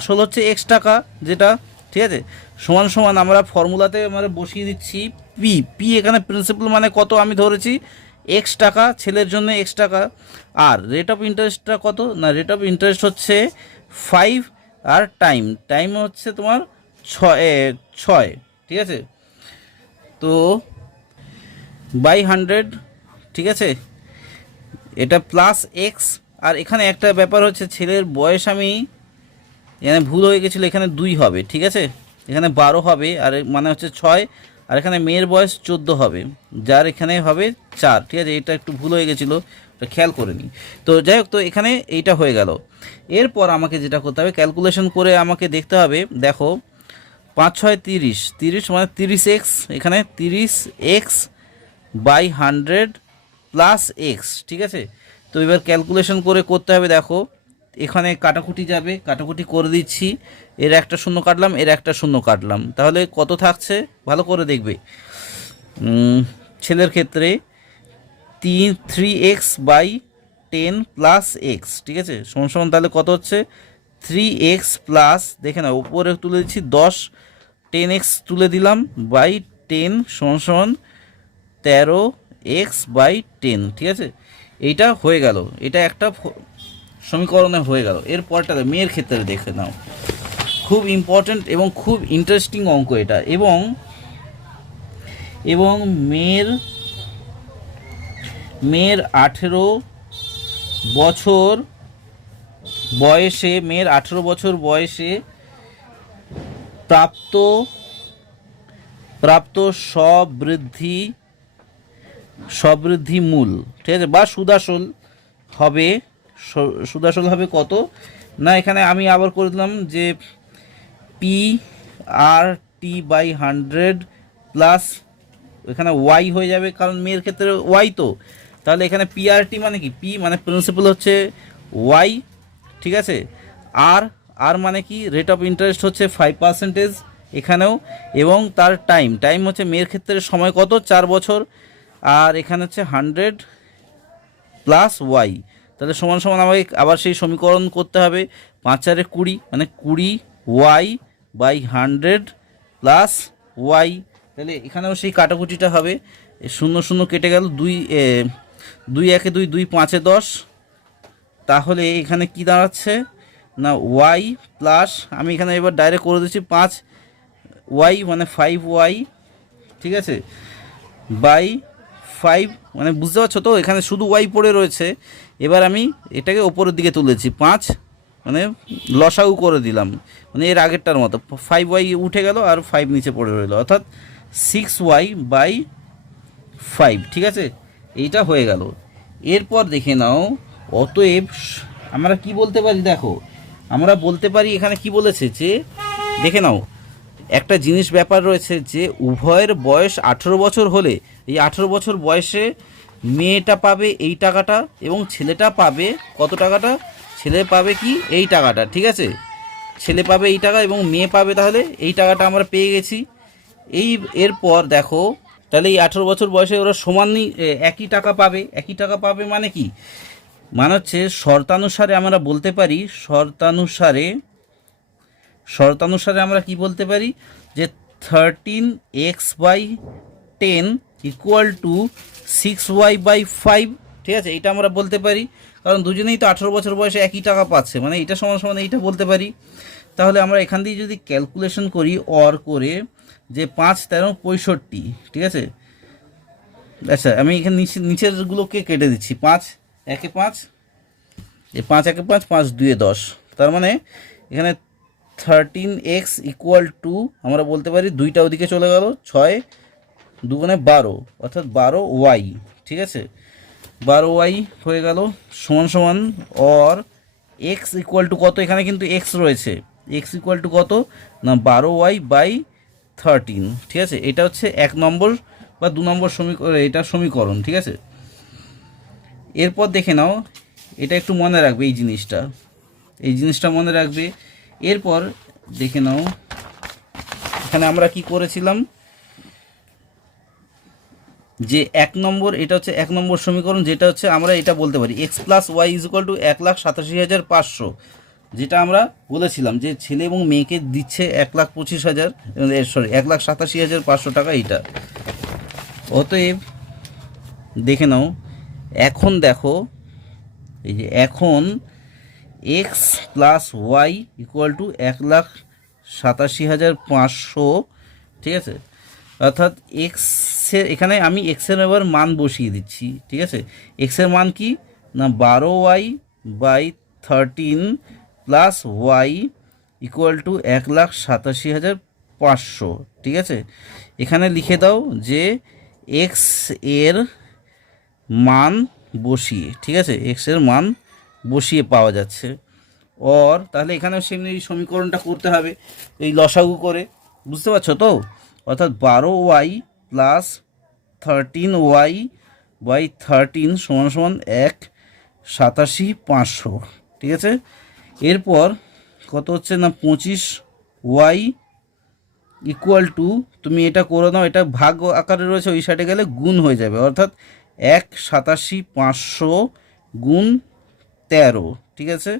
আসল হচ্ছে এক্স টাকা যেটা। ঠিক আছে, সমান সমান আমরা ফর্মুলাতে আমরা বসিয়ে দিচ্ছি পি এখানে প্রিন্সিপাল মানে কত আমি ধরেছি এক্স টাকা, ছেলের জন্য এক্স টাকা। আর রেট অফ ইন্টারেস্টটা কত না, রেট অফ ইন্টারেস্ট হচ্ছে 5, আর টাইম হচ্ছে তোমার 6। ঠিক আছে, তো বাই 100। ঠিক আছে, এটা প্লাস এক্স। আর এখানে একটা ব্যাপার হচ্ছে, ছেলের বয়স আমি এখানে ভুল হয়ে গেছিলো, এখানে 2 হবে। ঠিক আছে, এখানে 12 হবে, আর মানে হচ্ছে 6, আর এখানে মেয়ের বয়স 14 হবে, যার এখানে হবে 4। ঠিক আছে, এটা একটু ভুল হয়ে গেছিলো, এটা খেয়াল করে নিই। তো যাই হোক, তো এখানে এইটা হয়ে গেল। এরপর আমাকে যেটা করতে হবে, ক্যালকুলেশন করে আমাকে দেখতে হবে। দেখো 5 6 30 মানে 30x, এখানে 30x বাই 100 প্লাস এক্স। ঠিক আছে, তো এবার ক্যালকুলেশন করে করতে হবে। দেখো এখানে কাটাকুটি যাবে, কাটাকুটি করে দিচ্ছি, এর একটা শূন্য কাটলাম, এর একটা শূন্য কাটলাম, তাহলে কত থাকছে ভালো করে দেখবে। ছেলের ক্ষেত্রে 3x বাই 10 প্লাস এক্স। ঠিক আছে, সমান সমান তাহলে কত হচ্ছে 3x প্লাস, দেখে না উপরে তুলে দিচ্ছি 10, 10x তুলে দিলাম বাই 10 সমান সমান 13x বাই 10। ঠিক আছে, এইটা হয়ে গেল, এটা একটা সমীকরণে হয়ে গেল। এরপরটা মেয়ের ক্ষেত্রে দেখে নাও, খুব ইম্পর্ট্যান্ট এবং খুব ইন্টারেস্টিং অঙ্ক এটা। এবং মেয়ের 18 বছর বয়সে, প্রাপ্ত সবৃদ্ধি মূল। ঠিক আছে, বা সুদাসল হবে কত না, এখানে আমি আবার করে দিলাম যে P R T by 100 plus, এখানে ওয়াই হয়ে যাবে কারণ মেয়ের ক্ষেত্রে ওয়াই, তো তাহলে এখানে পি আর টি মানে কি, পি মানে প্রিন্সিপাল হচ্ছে ওয়াই। ঠিক আছে, আর মানে কি, রেট অফ ইন্টারেস্ট হচ্ছে 5% এখানেও, এবং তার টাইম হচ্ছে মেয়ের ক্ষেত্রে সময় কত 4 বছর, আর এখানে হচ্ছে 100 প্লাস ওয়াই। তাহলে সমান সমান আমাকে আবার সেই সমীকরণ করতে হবে, 5 4 20 মানে 20 ওয়াই বাই 100 প্লাস ওয়াই। তাহলে এখানেও সেই কাটাকুটিটা হবে, 0 0 কেটে গেল, 2 1 2 2 5 10, তাহলে এখানে কি দাঁড়াচ্ছে না ওয়াই প্লাস, আমি এখানে এবার ডাইরেক্ট করে দিচ্ছি 5 ওয়াই মানে 5 ওয়াই। ঠিক আছে, বাই 5 মানে বুঝতে পারছো তো, এখানে শুধু ওয়াই পড়ে রয়েছে। এবার আমি এটাকে ওপরের দিকে তুলেছি, 5 মানে লসাগু করে দিলাম, মানে এর আগেরটার মতো 5 ওয়াই উঠে গেল আর 5 নিচে পড়ে রইল, অর্থাৎ 6 ওয়াই বাই 5। ঠিক আছে, এইটা হয়ে গেল। এরপর দেখে নাও, অতএব আমরা কি বলতে পারি, দেখো আমরা বলতে পারি এখানে কি বলেছে, যে দেখে নাও একটা জিনিস ব্যাপার রয়েছে, যে উভয়ের বয়স 18 বছর হলে, এই 18 বছর বয়সে মেয়েটা পাবে এই টাকাটা এবং ছেলেটা পাবে কত টাকাটা, ছেলে পাবে কি এই টাকাটা, ঠিক আছে, ছেলে পাবে এই টাকা এবং মেয়ে পাবে তাহলে এই টাকাটা আমরা পেয়ে গেছি। এরপর দেখো তাহলে এই 18 বছর বয়সে ওরা সমানই একই টাকা পাবে। একই টাকা পাবে মানে কি, মানে হচ্ছে শর্তানুসারে আমরা বলতে পারি, শর্তানুসারে আমরা কি বলতে পারি যে 13x/10 ইকুয়াল টু 6y/5, ঠিক আছে, এটা আমরা বলতে পারি, কারণ দুজনেই তো 18 বছর বয়সে একই টাকা পাচ্ছে, মানে এইটা সমান সমান এইটা বলতে পারি। তাহলে আমরা এখান দিয়ে যদি ক্যালকুলেশন করি অর করে, যে 5 13 65, ঠিক আছে, আচ্ছা আমি এখানে নিচেরগুলোকে কেটে দিচ্ছি, 5 1 5, এই 5 1 5, 5 2 10, তার মানে এখানে 13x ইকুয়াল টু আমরা বলতে পারি দুইটা ওদিকে চলে গেল, 6 2 12, অর্থাৎ 12y, ঠিক আছে, 12y হয়ে গেল সমান সমান অর x ইকুয়াল টু কত, এখানে কিন্তু x রয়েছে, x ইকুয়াল টু কত না 12y/13, ঠিক আছে, এটা হচ্ছে 1 নম্বর বা 2 নম্বর সমীকরণ, এটা সমীকরণ, ঠিক আছে। এরপর দেখে নাও, এটা একটু মনে রাখবে এই জিনিসটা মনে রাখবে। এরপর দেখে নাও এখানে আমরা কি করেছিলাম, যে 1 নম্বর, এটা হচ্ছে 1 নম্বর সমীকরণ, যেটা হচ্ছে আমরা এটা বলতে পারি x plus y is equal to 1,87,500, যেটা আমরা বলেছিলাম যে ছেলে এবং মেয়েকে দিচ্ছে 1,25,000, সরি 1,87,500 টাকা এইটা। অতএব দেখে নাও, এখন দেখো এই যে এখন x plus y equal to 1,87,500, ঠিক আছে, অর্থাৎ এক্সের এখানে আমি এক্সের এবার মান বসিয়ে দিচ্ছি, ঠিক আছে, এক্সের মান কি না 12y/13 plus y equal to 1,87,500, ঠিক আছে। এখানে লিখে দাও যে এক্স এর মান বসিয়ে, ঠিক আছে, এক্স এর মান বসিয়ে পাওয়া যাচ্ছে অর, তাহলে এখানে সেমনি সমীকরণটা করতে হবে এই লসাগু করে, বুঝতে পারছো তো, অর্থাৎ 12y প্লাস 13y/13 সমান সমান 1,87,500, ঠিক আছে। এরপর কত হচ্ছে না 25y ইকুয়াল টু, তুমি এটা করে নাও, এটা ভাগ আকারে রয়েছে, ওই সাইডে গেলে গুণ হয়ে যাবে, অর্থাৎ 1,87,500 গুণ 13, ঠিক আছে,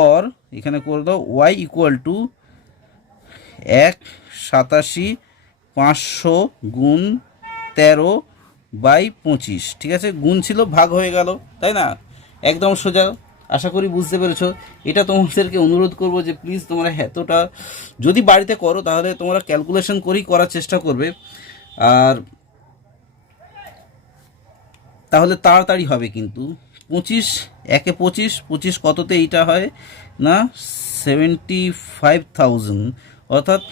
অর এখানে করে দাও y ইকুয়াল টু 1,87,500 গুণ 13/25, ঠিক আছে, গুণ ছিল ভাগ হয়ে গেল, তাই না, একদম সোজা। আশা করি বুঝতে পেরেছো। এটা তোমাদেরকে অনুরোধ করব যে প্লিজ তোমরা এতটা যদি বাড়িতে করো তাহলে তোমরা ক্যালকুলেশন করেই করার চেষ্টা করবে, আর তাহলে তাড়াতাড়ি হবে কিন্তু। 25 1 25, 25 কততে এইটা হয় না 75,000, অর্থাৎ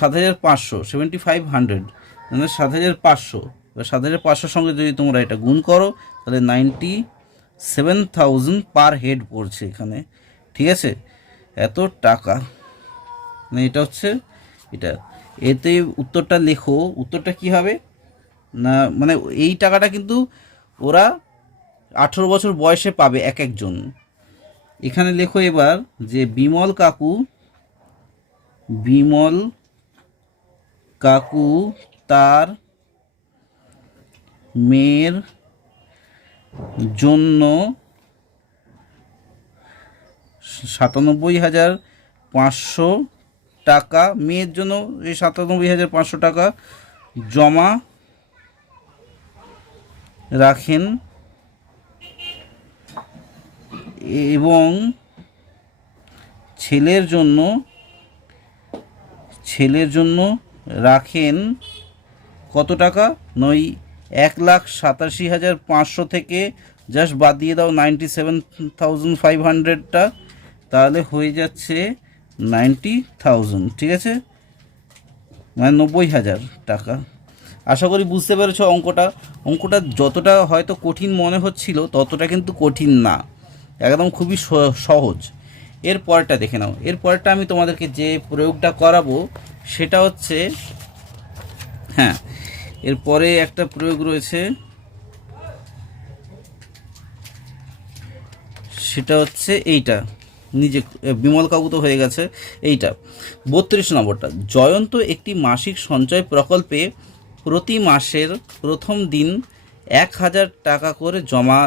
7,500, 7,500 মানে 7,500, 7,500 সঙ্গে যদি তোমরা এটা গুণ করো তাহলে 97,000 পার হেড পড়ছে এখানে, ঠিক আছে, এত টাকা, মানে এটা হচ্ছে এটা। এতে উত্তরটা লেখো, উত্তরটা কি হবে না, মানে এই টাকাটা কিন্তু ওরা 18 বছর বয়সে পাবে এক একজন। এখানে লেখো এবার যে বিমল কাকু তার মেয়ের জন্য 97,500 টাকা, মেয়ের জন্য এই 97,500 টাকা জমা রাখেন এবং ছেলের জন্য রাখেন কত টাকা, নয় 1,87,500 থেকে জাস্ট বাদ দিয়ে দাও 97,500টা, তাহলে হয়ে যাচ্ছে 90,000, ঠিক আছে, মানে 90,000 টাকা। আশা করি বুঝতে পেরেছো অঙ্কটা যতটা হয়তো কঠিন মনে হচ্ছিল ততটা কিন্তু কঠিন না, একদম খুবই সহজ। এর পরেরটা দেখে নাও, এর পরেরটা আমি তোমাদেরকে যে প্রয়োগটা করাবো সেটা হচ্ছে, হ্যাঁ এরপরে একটা প্রয়োগ রয়েছে, সেটা হচ্ছে এইটা, নিজে বিমল কাকু তো হয়ে গেছে। এইটা 32 নম্বরটা, জয়ন্ত একটি মাসিক সঞ্চয় প্রকল্পে প্রতি মাসের প্রথম দিন 1000 টাকা করে জমা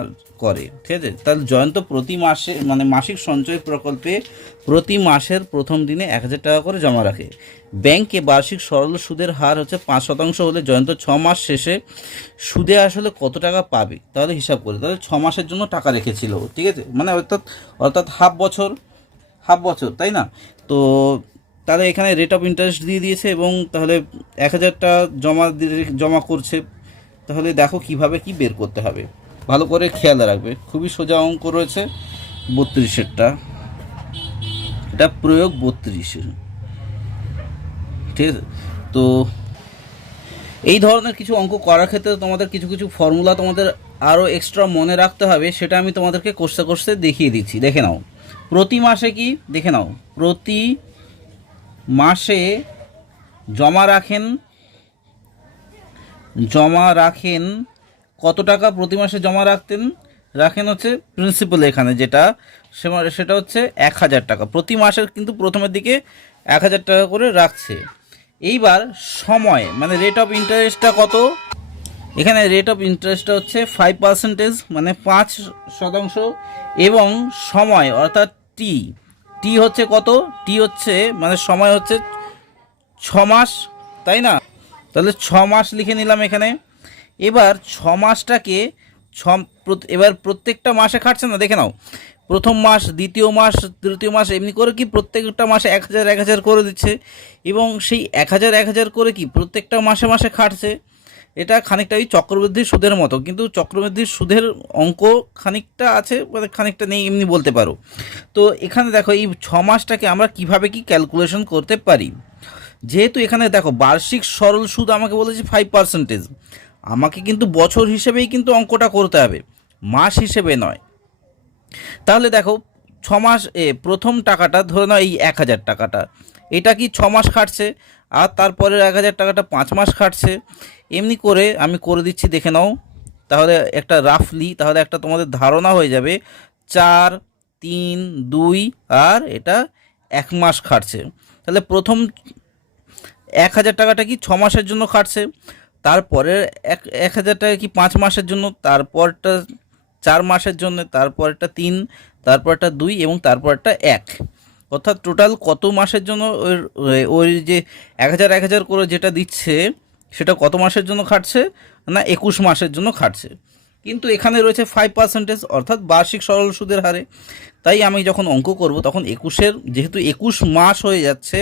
করে। ঠিক আছে, তাহলে জয়ন্ত প্রতি মাসে মানে মাসিক সঞ্চয় প্রকল্পে প্রতি মাসের প্রথম দিনে 1000 টাকা করে জমা রাখে। ব্যাংকে বার্ষিক সরল সুদের হার হচ্ছে 5% হলে জয়ন্ত 6 মাস শেষে সুদে আসলে কত টাকা পাবে, তাহলে হিসাব করে। তাহলে 6 মাসের জন্য টাকা রেখেছিল, ঠিক আছে, মানে অর্থাৎ হাফ বছর, তাই না? তো তাহলে এখানে রেট অফ ইন্টারেস্ট দিয়ে দিয়েছে এবং তাহলে 1000 টাকা জমা করছে। তাহলে দেখো কিভাবে কি বের করতে হবে, ভালো করে খেয়াল রাখবে। খুবই সোজা অঙ্ক রয়েছে 32-এরটা, এটা প্রয়োগ 32-এর, ঠিক আছে। তো এই ধরনের কিছু অঙ্ক করার ক্ষেত্রে তোমাদের কিছু কিছু ফর্মুলা তোমাদের আরও এক্সট্রা মনে রাখতে হবে, সেটা আমি তোমাদেরকে কষতে কষতে দেখিয়ে দিচ্ছি। দেখে নাও প্রতি মাসে কি, দেখে নাও প্রতি মাসে জমা রাখেন কত টাকা প্রতি মাসে জমা রাখেন হচ্ছে প্রিন্সিপাল, এখানে যেটা সেটা হচ্ছে 1000 টাকা প্রতি মাসের, কিন্তু প্রথমের দিকে 1000 টাকা করে রাখছে। এইবার সময় মানে রেট অফ ইন্টারেস্টটা কত, এখানে রেট অফ ইন্টারেস্টটা হচ্ছে 5%, মানে 5%, এবং সময় অর্থাৎ টি হচ্ছে কত, টি হচ্ছে মানে সময় হচ্ছে 6 মাস, তাই না? তাহলে 6 মাস লিখে নিলাম এখানে। এবার 6 মাসটাকে এবার প্রত্যেকটা মাসে খাটছে না, দেখে নাও প্রথম মাস, দ্বিতীয় মাস, তৃতীয় মাস, এমনি করে কি প্রত্যেকটা মাসে 1000 করে দিচ্ছে এবং সেই 1000 করে কি প্রত্যেকটা মাসে মাসে খাটছে। এটা খানিকটা ওই চক্রবৃদ্ধি সুদের মতো, কিন্তু চক্রবৃদ্ধি সুদের অঙ্ক খানিকটা আছে মানে খানিকটা নেই এমনি বলতে পারো। তো এখানে দেখো এই 6 মাসটাকে আমরা কিভাবে কি ক্যালকুলেশন করতে পারি। যেহেতু এখানে দেখো বার্ষিক সরল সুদ আমাকে বলেছে 5%, আমাকে কিন্তু বছর হিসেবেই কিন্তু অঙ্কটা করতে হবে, মাস হিসেবে নয়। তাহলে দেখো 6 মাস প্রথম টাকাটা ধরে নাও এই 1000 টাকাটা, এটা কি 6 মাস খাটছে, আর তারপরের 1000 টাকাটা 5 মাস খাটছে। এমনি করে আমি করে দিচ্ছি, দেখে নাও তাহলে একটা রাফলি, তাহলে একটা তোমাদের ধারণা হয়ে যাবে 4, 3, 2 আর এটা 1 মাস খাটছে। তাহলে প্রথম 1000 টাকাটা কি 6 মাসের জন্য খাটছে, তারপরের 1000 টাকা কি 5 মাসের জন্য, তারপরটা 4 মাসের জন্য, তারপরটা 3, তারপরটা 2 এবং তারপরটা 1, অর্থাৎ টোটাল কত মাসের জন্য ওই যে 1000 করে যেটা দিচ্ছে সেটা কত মাসের জন্য খাটছে না 21 মাসের জন্য খাটছে। কিন্তু এখানে রয়েছে 5%, অর্থাৎ বার্ষিক সরল সুদের হারে। তাই আমি যখন অঙ্ক করব তখন 21-এর যেহেতু 21 মাস হয়ে যাচ্ছে,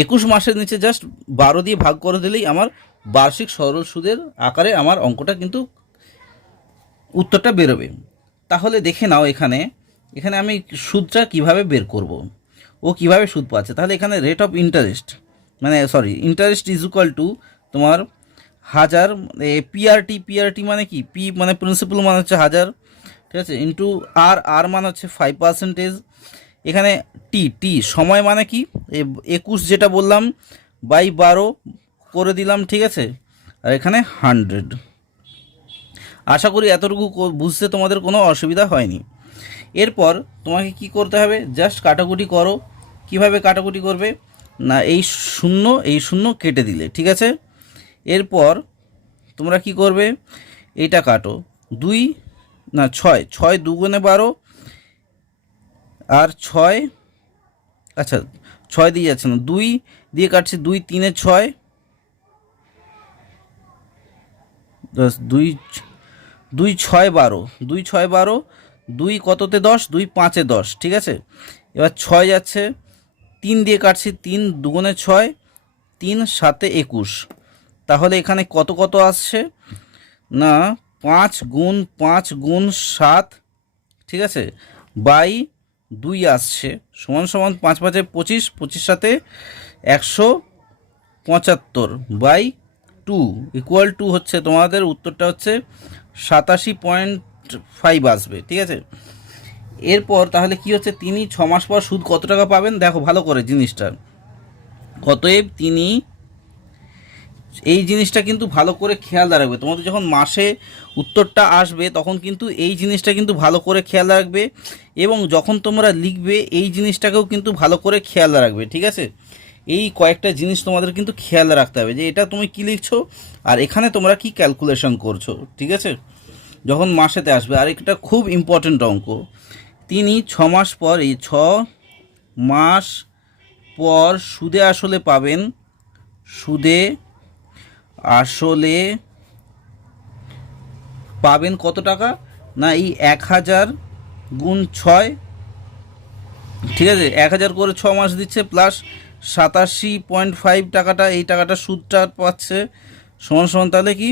21 মাসের নিচে জাস্ট 12 দিয়ে ভাগ করে দিলেই আমার বার্ষিক সরল সুদের আকারে আমার অঙ্কটা কিন্তু উত্তরটা বেরোবে। তাহলে দেখে নাও এখানে আমি সুদটা কিভাবে বের করব, ও কিভাবে সুদ পাচ্ছে। তাহলে এখানে রেট অফ ইন্টারেস্ট মানে ইন্টারেস্ট ইজ ইকুয়াল টু তোমার 1000, পিআরটি মানে কি, পি মানে প্রিন্সিপাল মানে হচ্ছে 1000, ঠিক আছে, ইন্টু আর মানে হচ্ছে 5%। এখানে টি সময় মানে কি 21 যেটা বললাম বাই 12 করে দিলাম, ঠিক আছে, আর এখানে 100। আশা করি এতটুকু বুঝতে তোমাদের কোনো অসুবিধা হয়নি। এরপর তোমাকে কি করতে হবে, জাস্ট কাটাকুটি করো। কিভাবে কাটাকুটি করবে না, এই শূন্য কেটে দিলে, ঠিক আছে। এরপর তোমরা কি করবে, এইটা কাটো 6 2 12 আর 6, আচ্ছা 6 দিয়ে যাচ্ছে না, 2 দিয়ে কাটছি, 2 3 6, 2 6 12, 2 6 12, 2 কততে 10, 2 5 10, ঠিক আছে। এবার 6 যাচ্ছে, 3 দিয়ে কাটছি, 3 2 6, 3 7 21। তাহলে এখানে কত আসছে না 5 গুণ 5 গুণ 7, ঠিক আছে, বাই 2 আসছে, সমান 5 5 25, 25 সাথে 175 বাই 2 ইকুয়াল টু হচ্ছে তোমাদের উত্তরটা হচ্ছে 87.5 আসবে, ঠিক আছে। এরপর তাহলে কি হচ্ছে, তিনি 6 মাস পর সুদ কত টাকা পাবেন, দেখো ভালো করে জিনিসটা। অতএব তিনি এই জিনিসটা কিন্তু ভালো করে খেয়াল রাখবে। তোমাদের যখন মাসে উত্তরটা আসবে তখন কিন্তু এই জিনিসটা কিন্তু ভালো করে খেয়াল রাখবে, এবং যখন তোমরা লিখবে এই জিনিসটাকেও কিন্তু ভালো করে খেয়াল রাখবে, ঠিক আছে? এই কয়েকটা জিনিস তোমাদের কিন্তু খেয়াল রাখতে হবে, যে এটা তুমি কি লিখছো আর এখানে তোমরা কি ক্যালকুলেশন করছো, ঠিক আছে, যখন মাসেতে আসবে। আর এটা খুব ইম্পর্টেন্ট অঙ্ক। তিনি 6 মাস পর, এই 6 মাস পর সুদে আসলে পাবেন, সুদে আসলে পাবেন কত টাকা না, এই 1000 গুণ 6, ঠিক আছে, 1000 করে 6 মাস দিচ্ছে, প্লাস 87.5 টাকাটা, এই টাকাটা সুদটা পাচ্ছে, সমান সমান তাহলে কি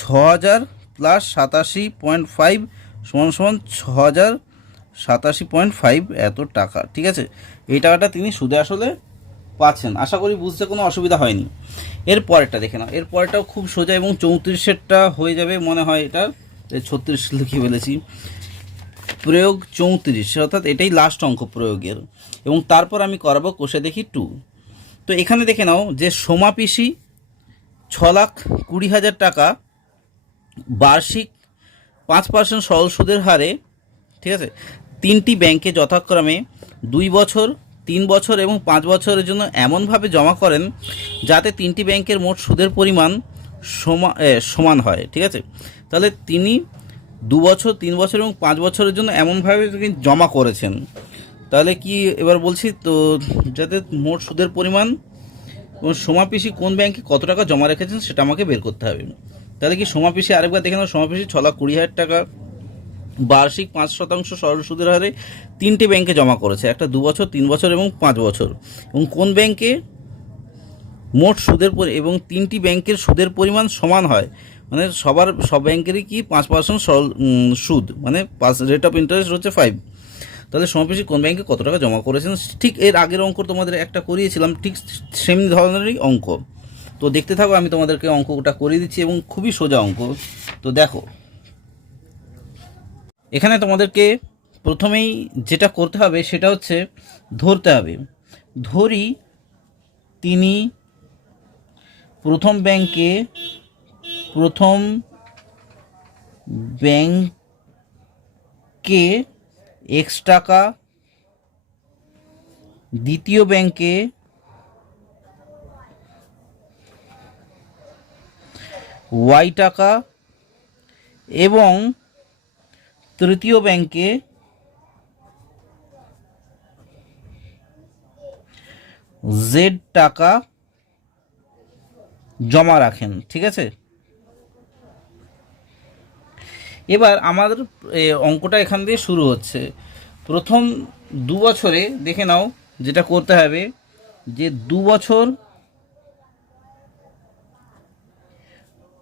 6000 প্লাস 87.5 সমান সমান 6087.5 এত টাকা, ঠিক আছে। এই টাকাটা তিনি সুদে আসলে পাচ্ছেন। আশা করি বুঝতে কোনো অসুবিধা হয়নি। এর পরেরটা দেখে নাও, এর পরেরটাও খুব সোজা, এবং 34এরটা হয়ে যাবে মনে হয়, এটা 36 লিখে ফেলেছি। প্রয়োগ 34, অর্থাৎ এটাই লাস্ট অঙ্ক প্রয়োগের, এবং তারপর আমি করাবো কোষে দেখি 2। তো এখানে দেখে নাও যে সোমাপিসি 6,20,000 টাকা বার্ষিক 5% সরল সুদের হারে, ঠিক আছে, 3টি ব্যাংকে যথাক্রমে 2 বছর, 3 বছর এবং 5 বছরের জন্য এমনভাবে জমা করেন যাতে 3টি ব্যাংকের মোট সুদের পরিমাণ সমান হয়, ঠিক আছে। তাহলে তিনি 2 বছর, 3 বছর এবং 5 বছরের জন্য এমনভাবে জমা করেছেন, তাহলে কি এবার বলছি তো, যাতে মোট সুদের পরিমাণ এবং সোমাপিসি কোন ব্যাংকে কত টাকা জমা রেখেছেন সেটা আমাকে বের করতে হবে। তাহলে কি সোমাপিসি, আরেকবার দেখে নাও, সোমাপিসি 6,20,000 টাকা বার্ষিক 5% সরল সুদের হারে 3টে ব্যাংকে জমা করেছে, একটা 2 বছর, 3 বছর এবং 5 বছর, এবং কোন ব্যাংকে মোট সুদের এবং 3টি ব্যাংকের সুদের পরিমাণ সমান হয়, মানে সব ব্যাংকেরই কি 5% সরল সুদ, মানে রেট অফ ইন্টারেস্ট হচ্ছে 5। তাহলে সমাপিসি কোন ব্যাংকে কত টাকা জমা করেছেন, ঠিক এর আগের অঙ্ক তোমাদের একটা করিয়েছিলাম, ঠিক সেম ধরনেরই অঙ্ক। তো দেখতে থাকো, আমি তোমাদেরকে অঙ্কটা করিয়ে দিচ্ছি, এবং খুবই সোজা অঙ্ক। তো দেখো, এখানে তোমাদেরকে প্রথমেই যেটা করতে হবে সেটা হচ্ছে ধরতে হবে। ধরি তিনি প্রথম ব্যাংকে X টাকা, দ্বিতীয় ব্যাংকে Y টাকা, এবং তৃতীয় ব্যাংকে Z টাকা জমা রাখেন, ঠিক আছে। এবার আমাদের অঙ্কটা এখান দিয়ে শুরু হচ্ছে। প্রথম 2 বছরে দেখে নাও, যেটা করতে হবে যে 2 বছর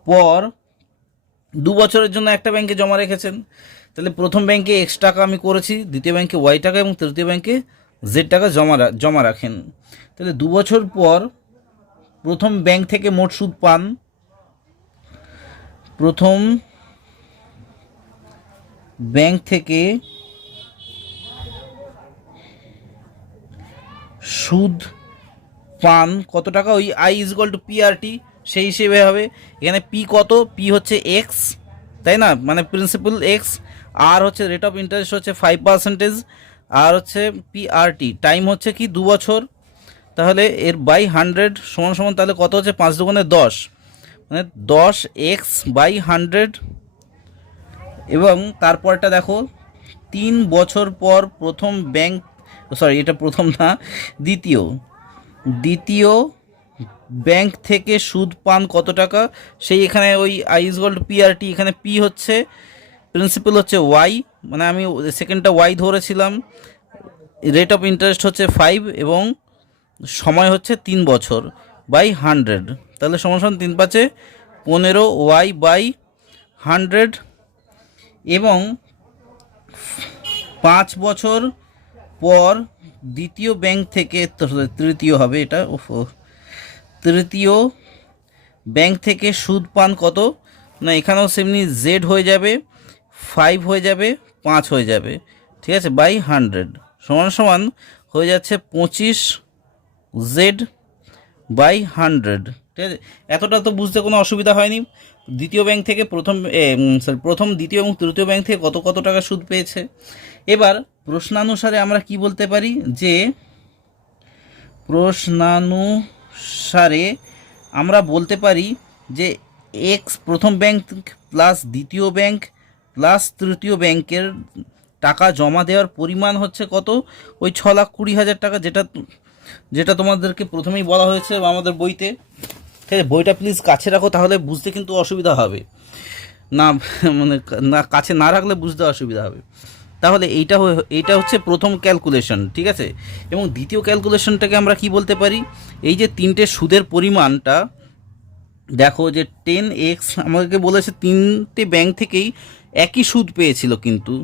পর 2 বছরের জন্য একটা ব্যাংকে জমা রেখেছেন, তাহলে প্রথম ব্যাংকে X টাকা আমি করেছি, দ্বিতীয় ব্যাংকে Y টাকা এবং তৃতীয় ব্যাংকে Z টাকা জমা রাখেন। তাহলে 2 বছর পর প্রথম ব্যাংক থেকে মোট সুদ পান, প্রথম ব্যাংক থেকে সুদ পান কত টাকা, ওই I = PRT, সেই হিসেবে হবে। এখানে P কত, P হচ্ছে X, তাই না, মানে প্রিন্সিপাল X, আর হচ্ছে রেট অফ ইন্টারেস্ট হচ্ছে 5%, আর হচ্ছে PRT টাইম হচ্ছে কি 2 বছর। তাহলে এর বাই 100 সমান সমান তাহলে কত হচ্ছে, 5 দুগুণে 10, মানে 10x/100। এবং তারপরটা দেখো, 3 বছর পর প্রথম ব্যাংক, সরি এটা প্রথম না, দ্বিতীয় ব্যাংক থেকে সুদ পান কত টাকা, সেই এখানে ওই I = PRT, এখানে P হচ্ছে প্রিন্সিপাল হচ্ছে Y, মানে আমি সেকেন্ডটা Y ধরেছিলাম, রেট অফ ইন্টারেস্ট হচ্ছে 5 এবং সময় হচ্ছে 3 বছর বাই 100, তাহলে সমান 3 × 5 = 15y/100। এবং 5 বছর পর দ্বিতীয় ব্যাংক থেকে, তৃতীয় হবে এটা, তৃতীয় ব্যাংক থেকে সুদ পান কত না, এখানেও সেমনি Z হয়ে যাবে, 5 হয়ে যাবে, 5 হয়ে যাবে, ঠিক আছে, বাই 100 হয়ে যাচ্ছে 25Z/100, ঠিক আছে, এতটা তো বুঝতে কোনো অসুবিধা হয়নি। দ্বিতীয় ব্যাংক থেকে প্রথম দ্বিতীয় এবং তৃতীয় ব্যাংক থেকে কত কত টাকা সুদ পেয়েছে। এবার প্রশ্নানুসারে আমরা কি বলতে পারি, যে প্রশ্নানুসারে আমরা বলতে পারি যে এক্স প্রথম ব্যাংক প্লাস দ্বিতীয় ব্যাংক প্লাস তৃতীয় ব্যাংকের টাকা জমা দেওয়ার পরিমাণ হচ্ছে কত, ওই 6,20,000 টাকা, যেটা তোমাদেরকে প্রথমেই বলা হয়েছে আমাদের বইতে। ঠিক আছে, বইটা প্লিজ কাছে রাখো, তাহলে বুঝতে কিন্তু অসুবিধা হবে না, মানে না কাছে না রাখলে বুঝতে অসুবিধা হবে। তাহলে এইটা হচ্ছে প্রথম ক্যালকুলেশন, ঠিক আছে। এবং দ্বিতীয় ক্যালকুলেশনটাকে আমরা কি বলতে পারি, এই যে তিনটে সুদের পরিমাণটা দেখো, যে 10x আমাদেরকে বলেছে তিনটে ব্যাংক থেকেই একই সুদ পেয়েছিল কিন্তু,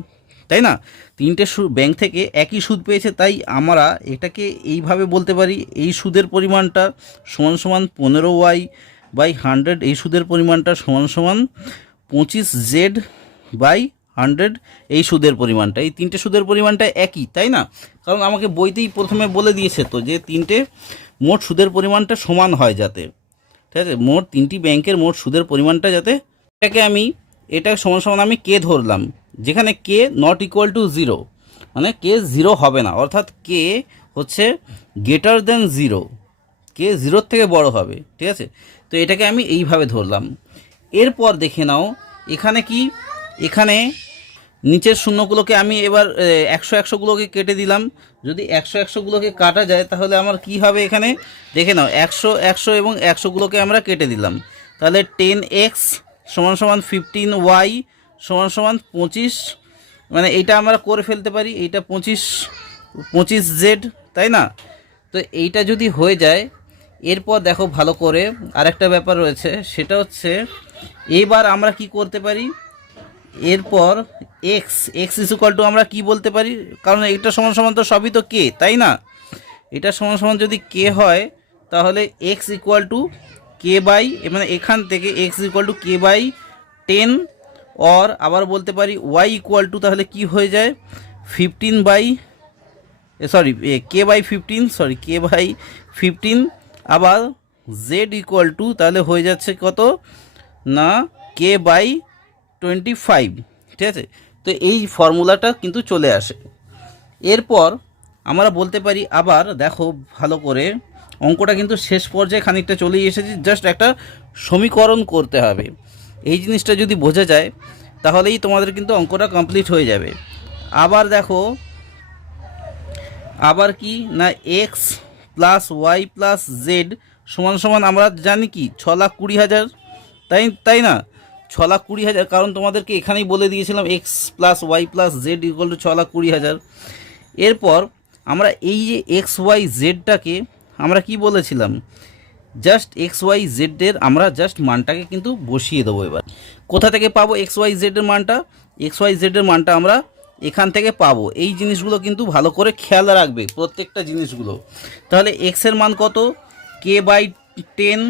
তাই না, তিনটে ব্যাংক থেকে একই সুদ পেয়েছে, তাই আমরা এটাকে এইভাবে বলতে পারি, এই সুদের পরিমাণটা সমান সমান 15y/100, এই সুদের পরিমাণটা সমান সমান 25z/100, এই সুদের পরিমাণটা, এই তিনটে সুদের পরিমাণটা একই, তাই না, কারণ আমাকে বইতেই প্রথমে বলে দিয়েছে তো যে তিনটে মোট সুদের পরিমাণটা সমান হয় যাতে, ঠিক আছে, মোট তিনটি ব্যাংকের মোট সুদের পরিমাণটা যাতে, এটা সমান সমান আমি কে ধরলাম, যেখানে কে নট ইকুয়াল টু 0, মানে কে 0 হবে না, অর্থাৎ কে হচ্ছে গ্রেটার দেন 0, কে 0 থেকে বড় হবে, ঠিক আছে। তো এটাকে আমি এইভাবে ধরলাম। এরপর দেখে নাও এখানে কি, এখানে নিচের শূন্যগুলোকে আমি এবার 100-100গুলোকে কেটে দিলাম। যদি 100-100গুলোকে কাটা যায় তাহলে আমার কি হবে, এখানে দেখে নাও 100-100 এবং 100গুলোকে আমরা কেটে দিলাম, তাহলে 10x সমান সমান 15y সমান সমান 25, মানে এইটা আমরা করে ফেলতে পারি, এইটা 25z, তাই না। তো এইটা যদি হয়ে যায়, এরপর দেখো ভালো করে আরেকটা ব্যাপার রয়েছে, সেটা হচ্ছে এবার আমরা কি করতে পারি, এরপর এক্স ইজ ইকুয়াল টু আমরা কি বলতে পারি, কারণ এটা সমান সমান তো সবই তো কে, তাই না, এটা সমান সমান যদি কে হয় তাহলে x equal to k by, মানে এখান থেকে x equal to k by 10, or আবার বলতে পারি ওয়াই ইকুয়াল টু, তাহলে কি হয়ে যায় 15 আবার জেড ইকুয়াল টু, তাহলে হয়ে যাচ্ছে কত না কে বাই 25, ঠিক আছে। তো এই ফর্মুলাটা কিন্তু চলে আসে। এরপর আমরা বলতে পারি, আবার দেখো ভালো করে অঙ্কটা কিন্তু শেষ পর্যায়ে খানিকটা চলেই এসেছি, জাস্ট একটা সমীকরণ করতে হবে, এই জিনিসটা যদি বোঝা যায় তাহলেই তোমাদের কিন্তু অঙ্কটা কমপ্লিট হয়ে যাবে। আবার দেখো, আবার কি না x plus y plus z সমান সমান আমরা জানি কি 6,20,000, তাই না, 6,20,000, কারণ তোমাদেরকে এখানেই বলে দিয়েছিলাম x plus y plus z equal to 6,20,000। এরপর আমরা এই যে এক্স ওয়াই জেডটাকে আমরা কি বলেছিলাম, জাস্ট এক্স ওয়াই জেডের আমরা জাস্ট মানটাকে কিন্তু বসিয়ে দেবো। এবার কোথা থেকে পাবো এক্স ওয়াই জেডের মানটা, এক্স ওয়াই জেডের মানটা আমরা এখান থেকে পাবো। এই জিনিসগুলো কিন্তু ভালো করে খেয়াল রাখবে প্রত্যেকটা জিনিসগুলো। তাহলে এক্সের মান কত, কে বাই 10,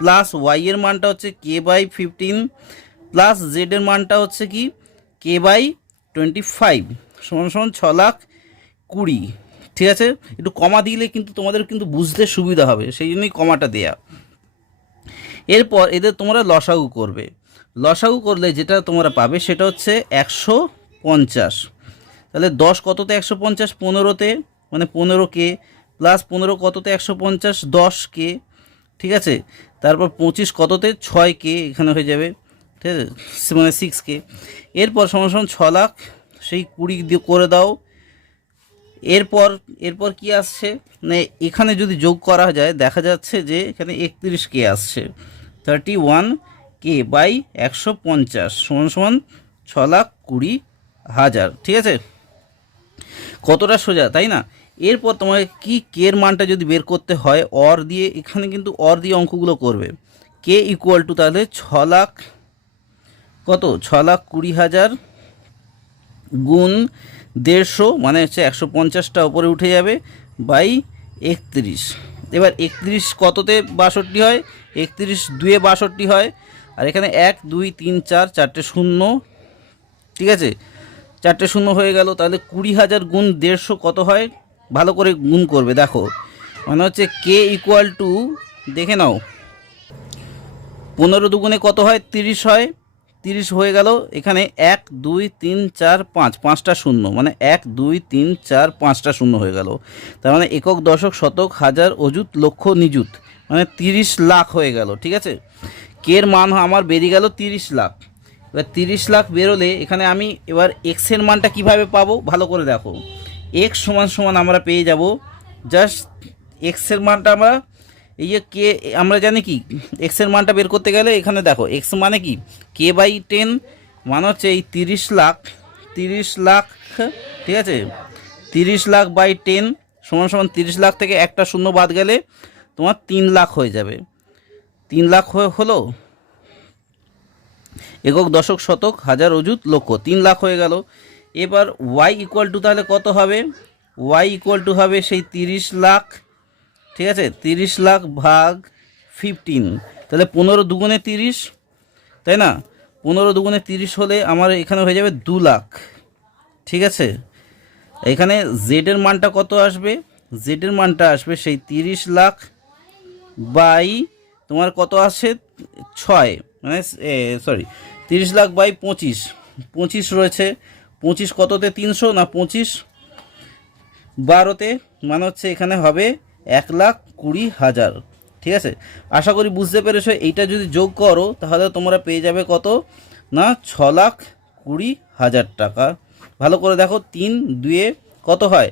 প্লাস ওয়াইয়ের মানটা হচ্ছে কে বাই 15, প্লাস জেডের মানটা হচ্ছে কি কে বাই 25 সমান সমান 6,20,000, ঠিক আছে। একটু কমা দিলে কিন্তু তোমাদের কিন্তু বুঝতে সুবিধা হবে, সেই জন্যই কমাটা দেয়া। এরপর এদের তোমরা লসাগু করবে, লসাগু করলে যেটা তোমরা পাবে সেটা হচ্ছে 150, তাহলে 10 কততে 150, 15তে, মানে 15কে, প্লাস 15 কততে 150, 10কে, ঠিক আছে। তারপর 25 কততে 6কে, এখানে হয়ে যাবে, ঠিক আছে, মানে 6কে। এরপর সমান সমান 6 লাখ, সেই 20 দিয়ে করে দাও। এরপর কি আসছে, মানে এখানে যদি যোগ করা যায় দেখা যাচ্ছে যে এখানে 31কে আসছে, 31k বাই 150 সমান সমান 6,20,000, ঠিক আছে। কতটা সোজা, তাই না। এরপর তোমাকে কি কে এর মানটা যদি বের করতে হয়, অর দিয়ে, এখানে কিন্তু অর দিয়ে অঙ্কগুলো করবে। কে ইকুয়াল টু তাহলে 6 লাখ কত, 6,20,000 গুণ 150, মানে হচ্ছে 150টা উপরে উঠে যাবে, বাই 31। এবার 31 কততে 62 হয়, 31 2-এ 62 হয়, আর এখানে 1 2 3 4 4টে শূন্য, ঠিক আছে, 4টে শূন্য হয়ে গেল। তাহলে 20,000 গুণ 150 কত হয়, ভালো করে গুণ করবে, দেখো মানে হচ্ছে কে ইকুয়াল টু, দেখে নাও 15 দুগুণে কত হয়? 30 হয়। 30 হয়ে গেল। এখানে 1 2 3 4 5, 5টা শূন্য, মানে 1 2 3 4 5টা শূন্য হয়ে গেল। তার মানে একক, দশক, শতক, হাজার, অযুত, লক্ষ, নিযুত, মানে 30 লাখ হয়ে গেল। ঠিক আছে, কের মান আমার বেরিয়ে গেল 30 লাখ। এবার 30 লাখ বেরোলে এখানে আমি এবার এক্সের মানটা কিভাবে পাবো ভালো করে দেখো। এক্স সমান সমান আমরা পেয়ে যাব জাস্ট এক্সের মানটা আমরা এই যে কে, আমরা জানি কি এক্সের মানটা বের করতে গেলে এখানে দেখো এক্স মানে কি কে বাই 10, মানে হচ্ছে এই 30 লাখ, 30 লাখ, ঠিক আছে, 30 লাখ বাই 10 সমান সমান 30 লাখ থেকে একটা শূন্য বাদ গেলে তোমার 3 লাখ হয়ে যাবে। 3 লাখ হলো। একক, দশক, শতক, হাজার, অযুত, লক্ষ, 3 লাখ হয়ে গেল। এবার ওয়াই ইকুয়াল টু তাহলে কত হবে? ওয়াই ইকুয়াল টু হবে সেই 30 লাখ, ঠিক আছে, 30 লাখ ভাগ 15, তাহলে 15 দুগুণে 30, তাই না? 15 দুগুণে 30 হলে আমার এখানে হয়ে যাবে 2 লাখ। ঠিক আছে, এখানে জেডের মানটা কত আসবে? জেডের মানটা আসবে সেই 30 লাখ বাই তোমার কত আসে 6, মানে সরি 30 লাখ বাই 25, 25 রয়েছে, 25 কততে 300 না 25 12তে, মানে হচ্ছে এখানে হবে 1,20,000। ঠিক আছে, আশা করি বুঝতে পেরেছো। এইটা যদি যোগ করো তাহলে তোমরা পেয়ে যাবে কত না 6,20,000 টাকা। ভালো করে দেখো, 3 2 কত হয়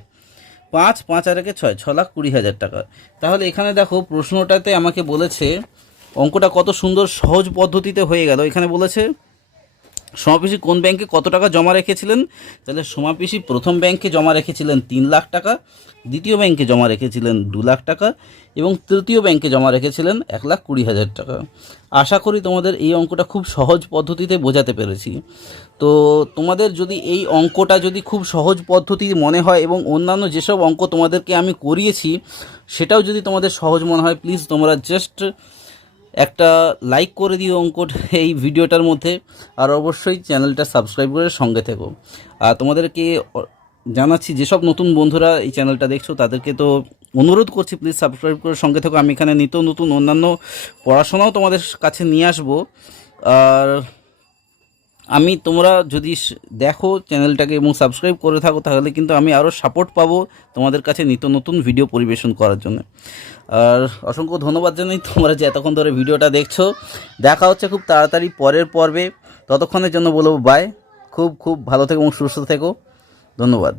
5, 5 আর 1 6, 6,20,000 টাকা। তাহলে এখানে দেখো প্রশ্নটাতে আমাকে বলেছে, অঙ্কটা কত সুন্দর সহজ পদ্ধতিতে হয়ে গেল। এখানে বলেছে সমাপিসি কোন ব্যাংকে কত টাকা জমা রেখেছিলেন? তাহলে সমাপিসি প্রথম ব্যাংকে জমা রেখেছিলেন 3 লাখ টাকা, দ্বিতীয় ব্যাংকে জমা রেখেছিলেন 2 লাখ টাকা এবং তৃতীয় ব্যাংকে জমা রেখেছিলেন 1,20,000 টাকা। আশা করি তোমাদের এই অঙ্কটা খুব সহজ পদ্ধতিতে বোঝাতে পেরেছি। তো তোমাদের যদি এই অঙ্কটা যদি খুব সহজ পদ্ধতি মনে হয় এবং অন্যান্য যেসব অঙ্ক তোমাদেরকে আমি করিয়েছি সেটাও যদি তোমাদের সহজ মনে হয়, প্লিজ তোমরা জাস্ট একটা লাইক করে দিও এই ভিডিওটার মধ্যে, আর অবশ্যই চ্যানেলটা সাবস্ক্রাইব করে সঙ্গে থেকো। আর তোমাদেরকে জানাচ্ছি যেসব নতুন বন্ধুরা এই চ্যানেলটা দেখছো তাদেরকে তো অনুরোধ করছি প্লিজ সাবস্ক্রাইব করে সঙ্গে থেকো। আমি এখানে নিত্য নতুন অন্যান্য পড়াশোনাও তোমাদের কাছে নিয়ে আসবো। আর আমি তোমরা যদি দেখো চ্যানেলটাকে এবং সাবস্ক্রাইব করে থাকো তাহলে কিন্তু আমি আরও সাপোর্ট পাবো তোমাদের কাছে নিত্য নতুন ভিডিও পরিবেশন করার জন্য। আর অসংখ্য ধন্যবাদ জানাই তোমরা যে এতক্ষণ ধরে ভিডিওটা দেখছো। দেখা হচ্ছে খুব তাড়াতাড়ি পরের পর্বে, ততক্ষণের জন্য বলবো বাই। খুব খুব ভালো থেকো এবং সুস্থ থেকো। ধন্যবাদ।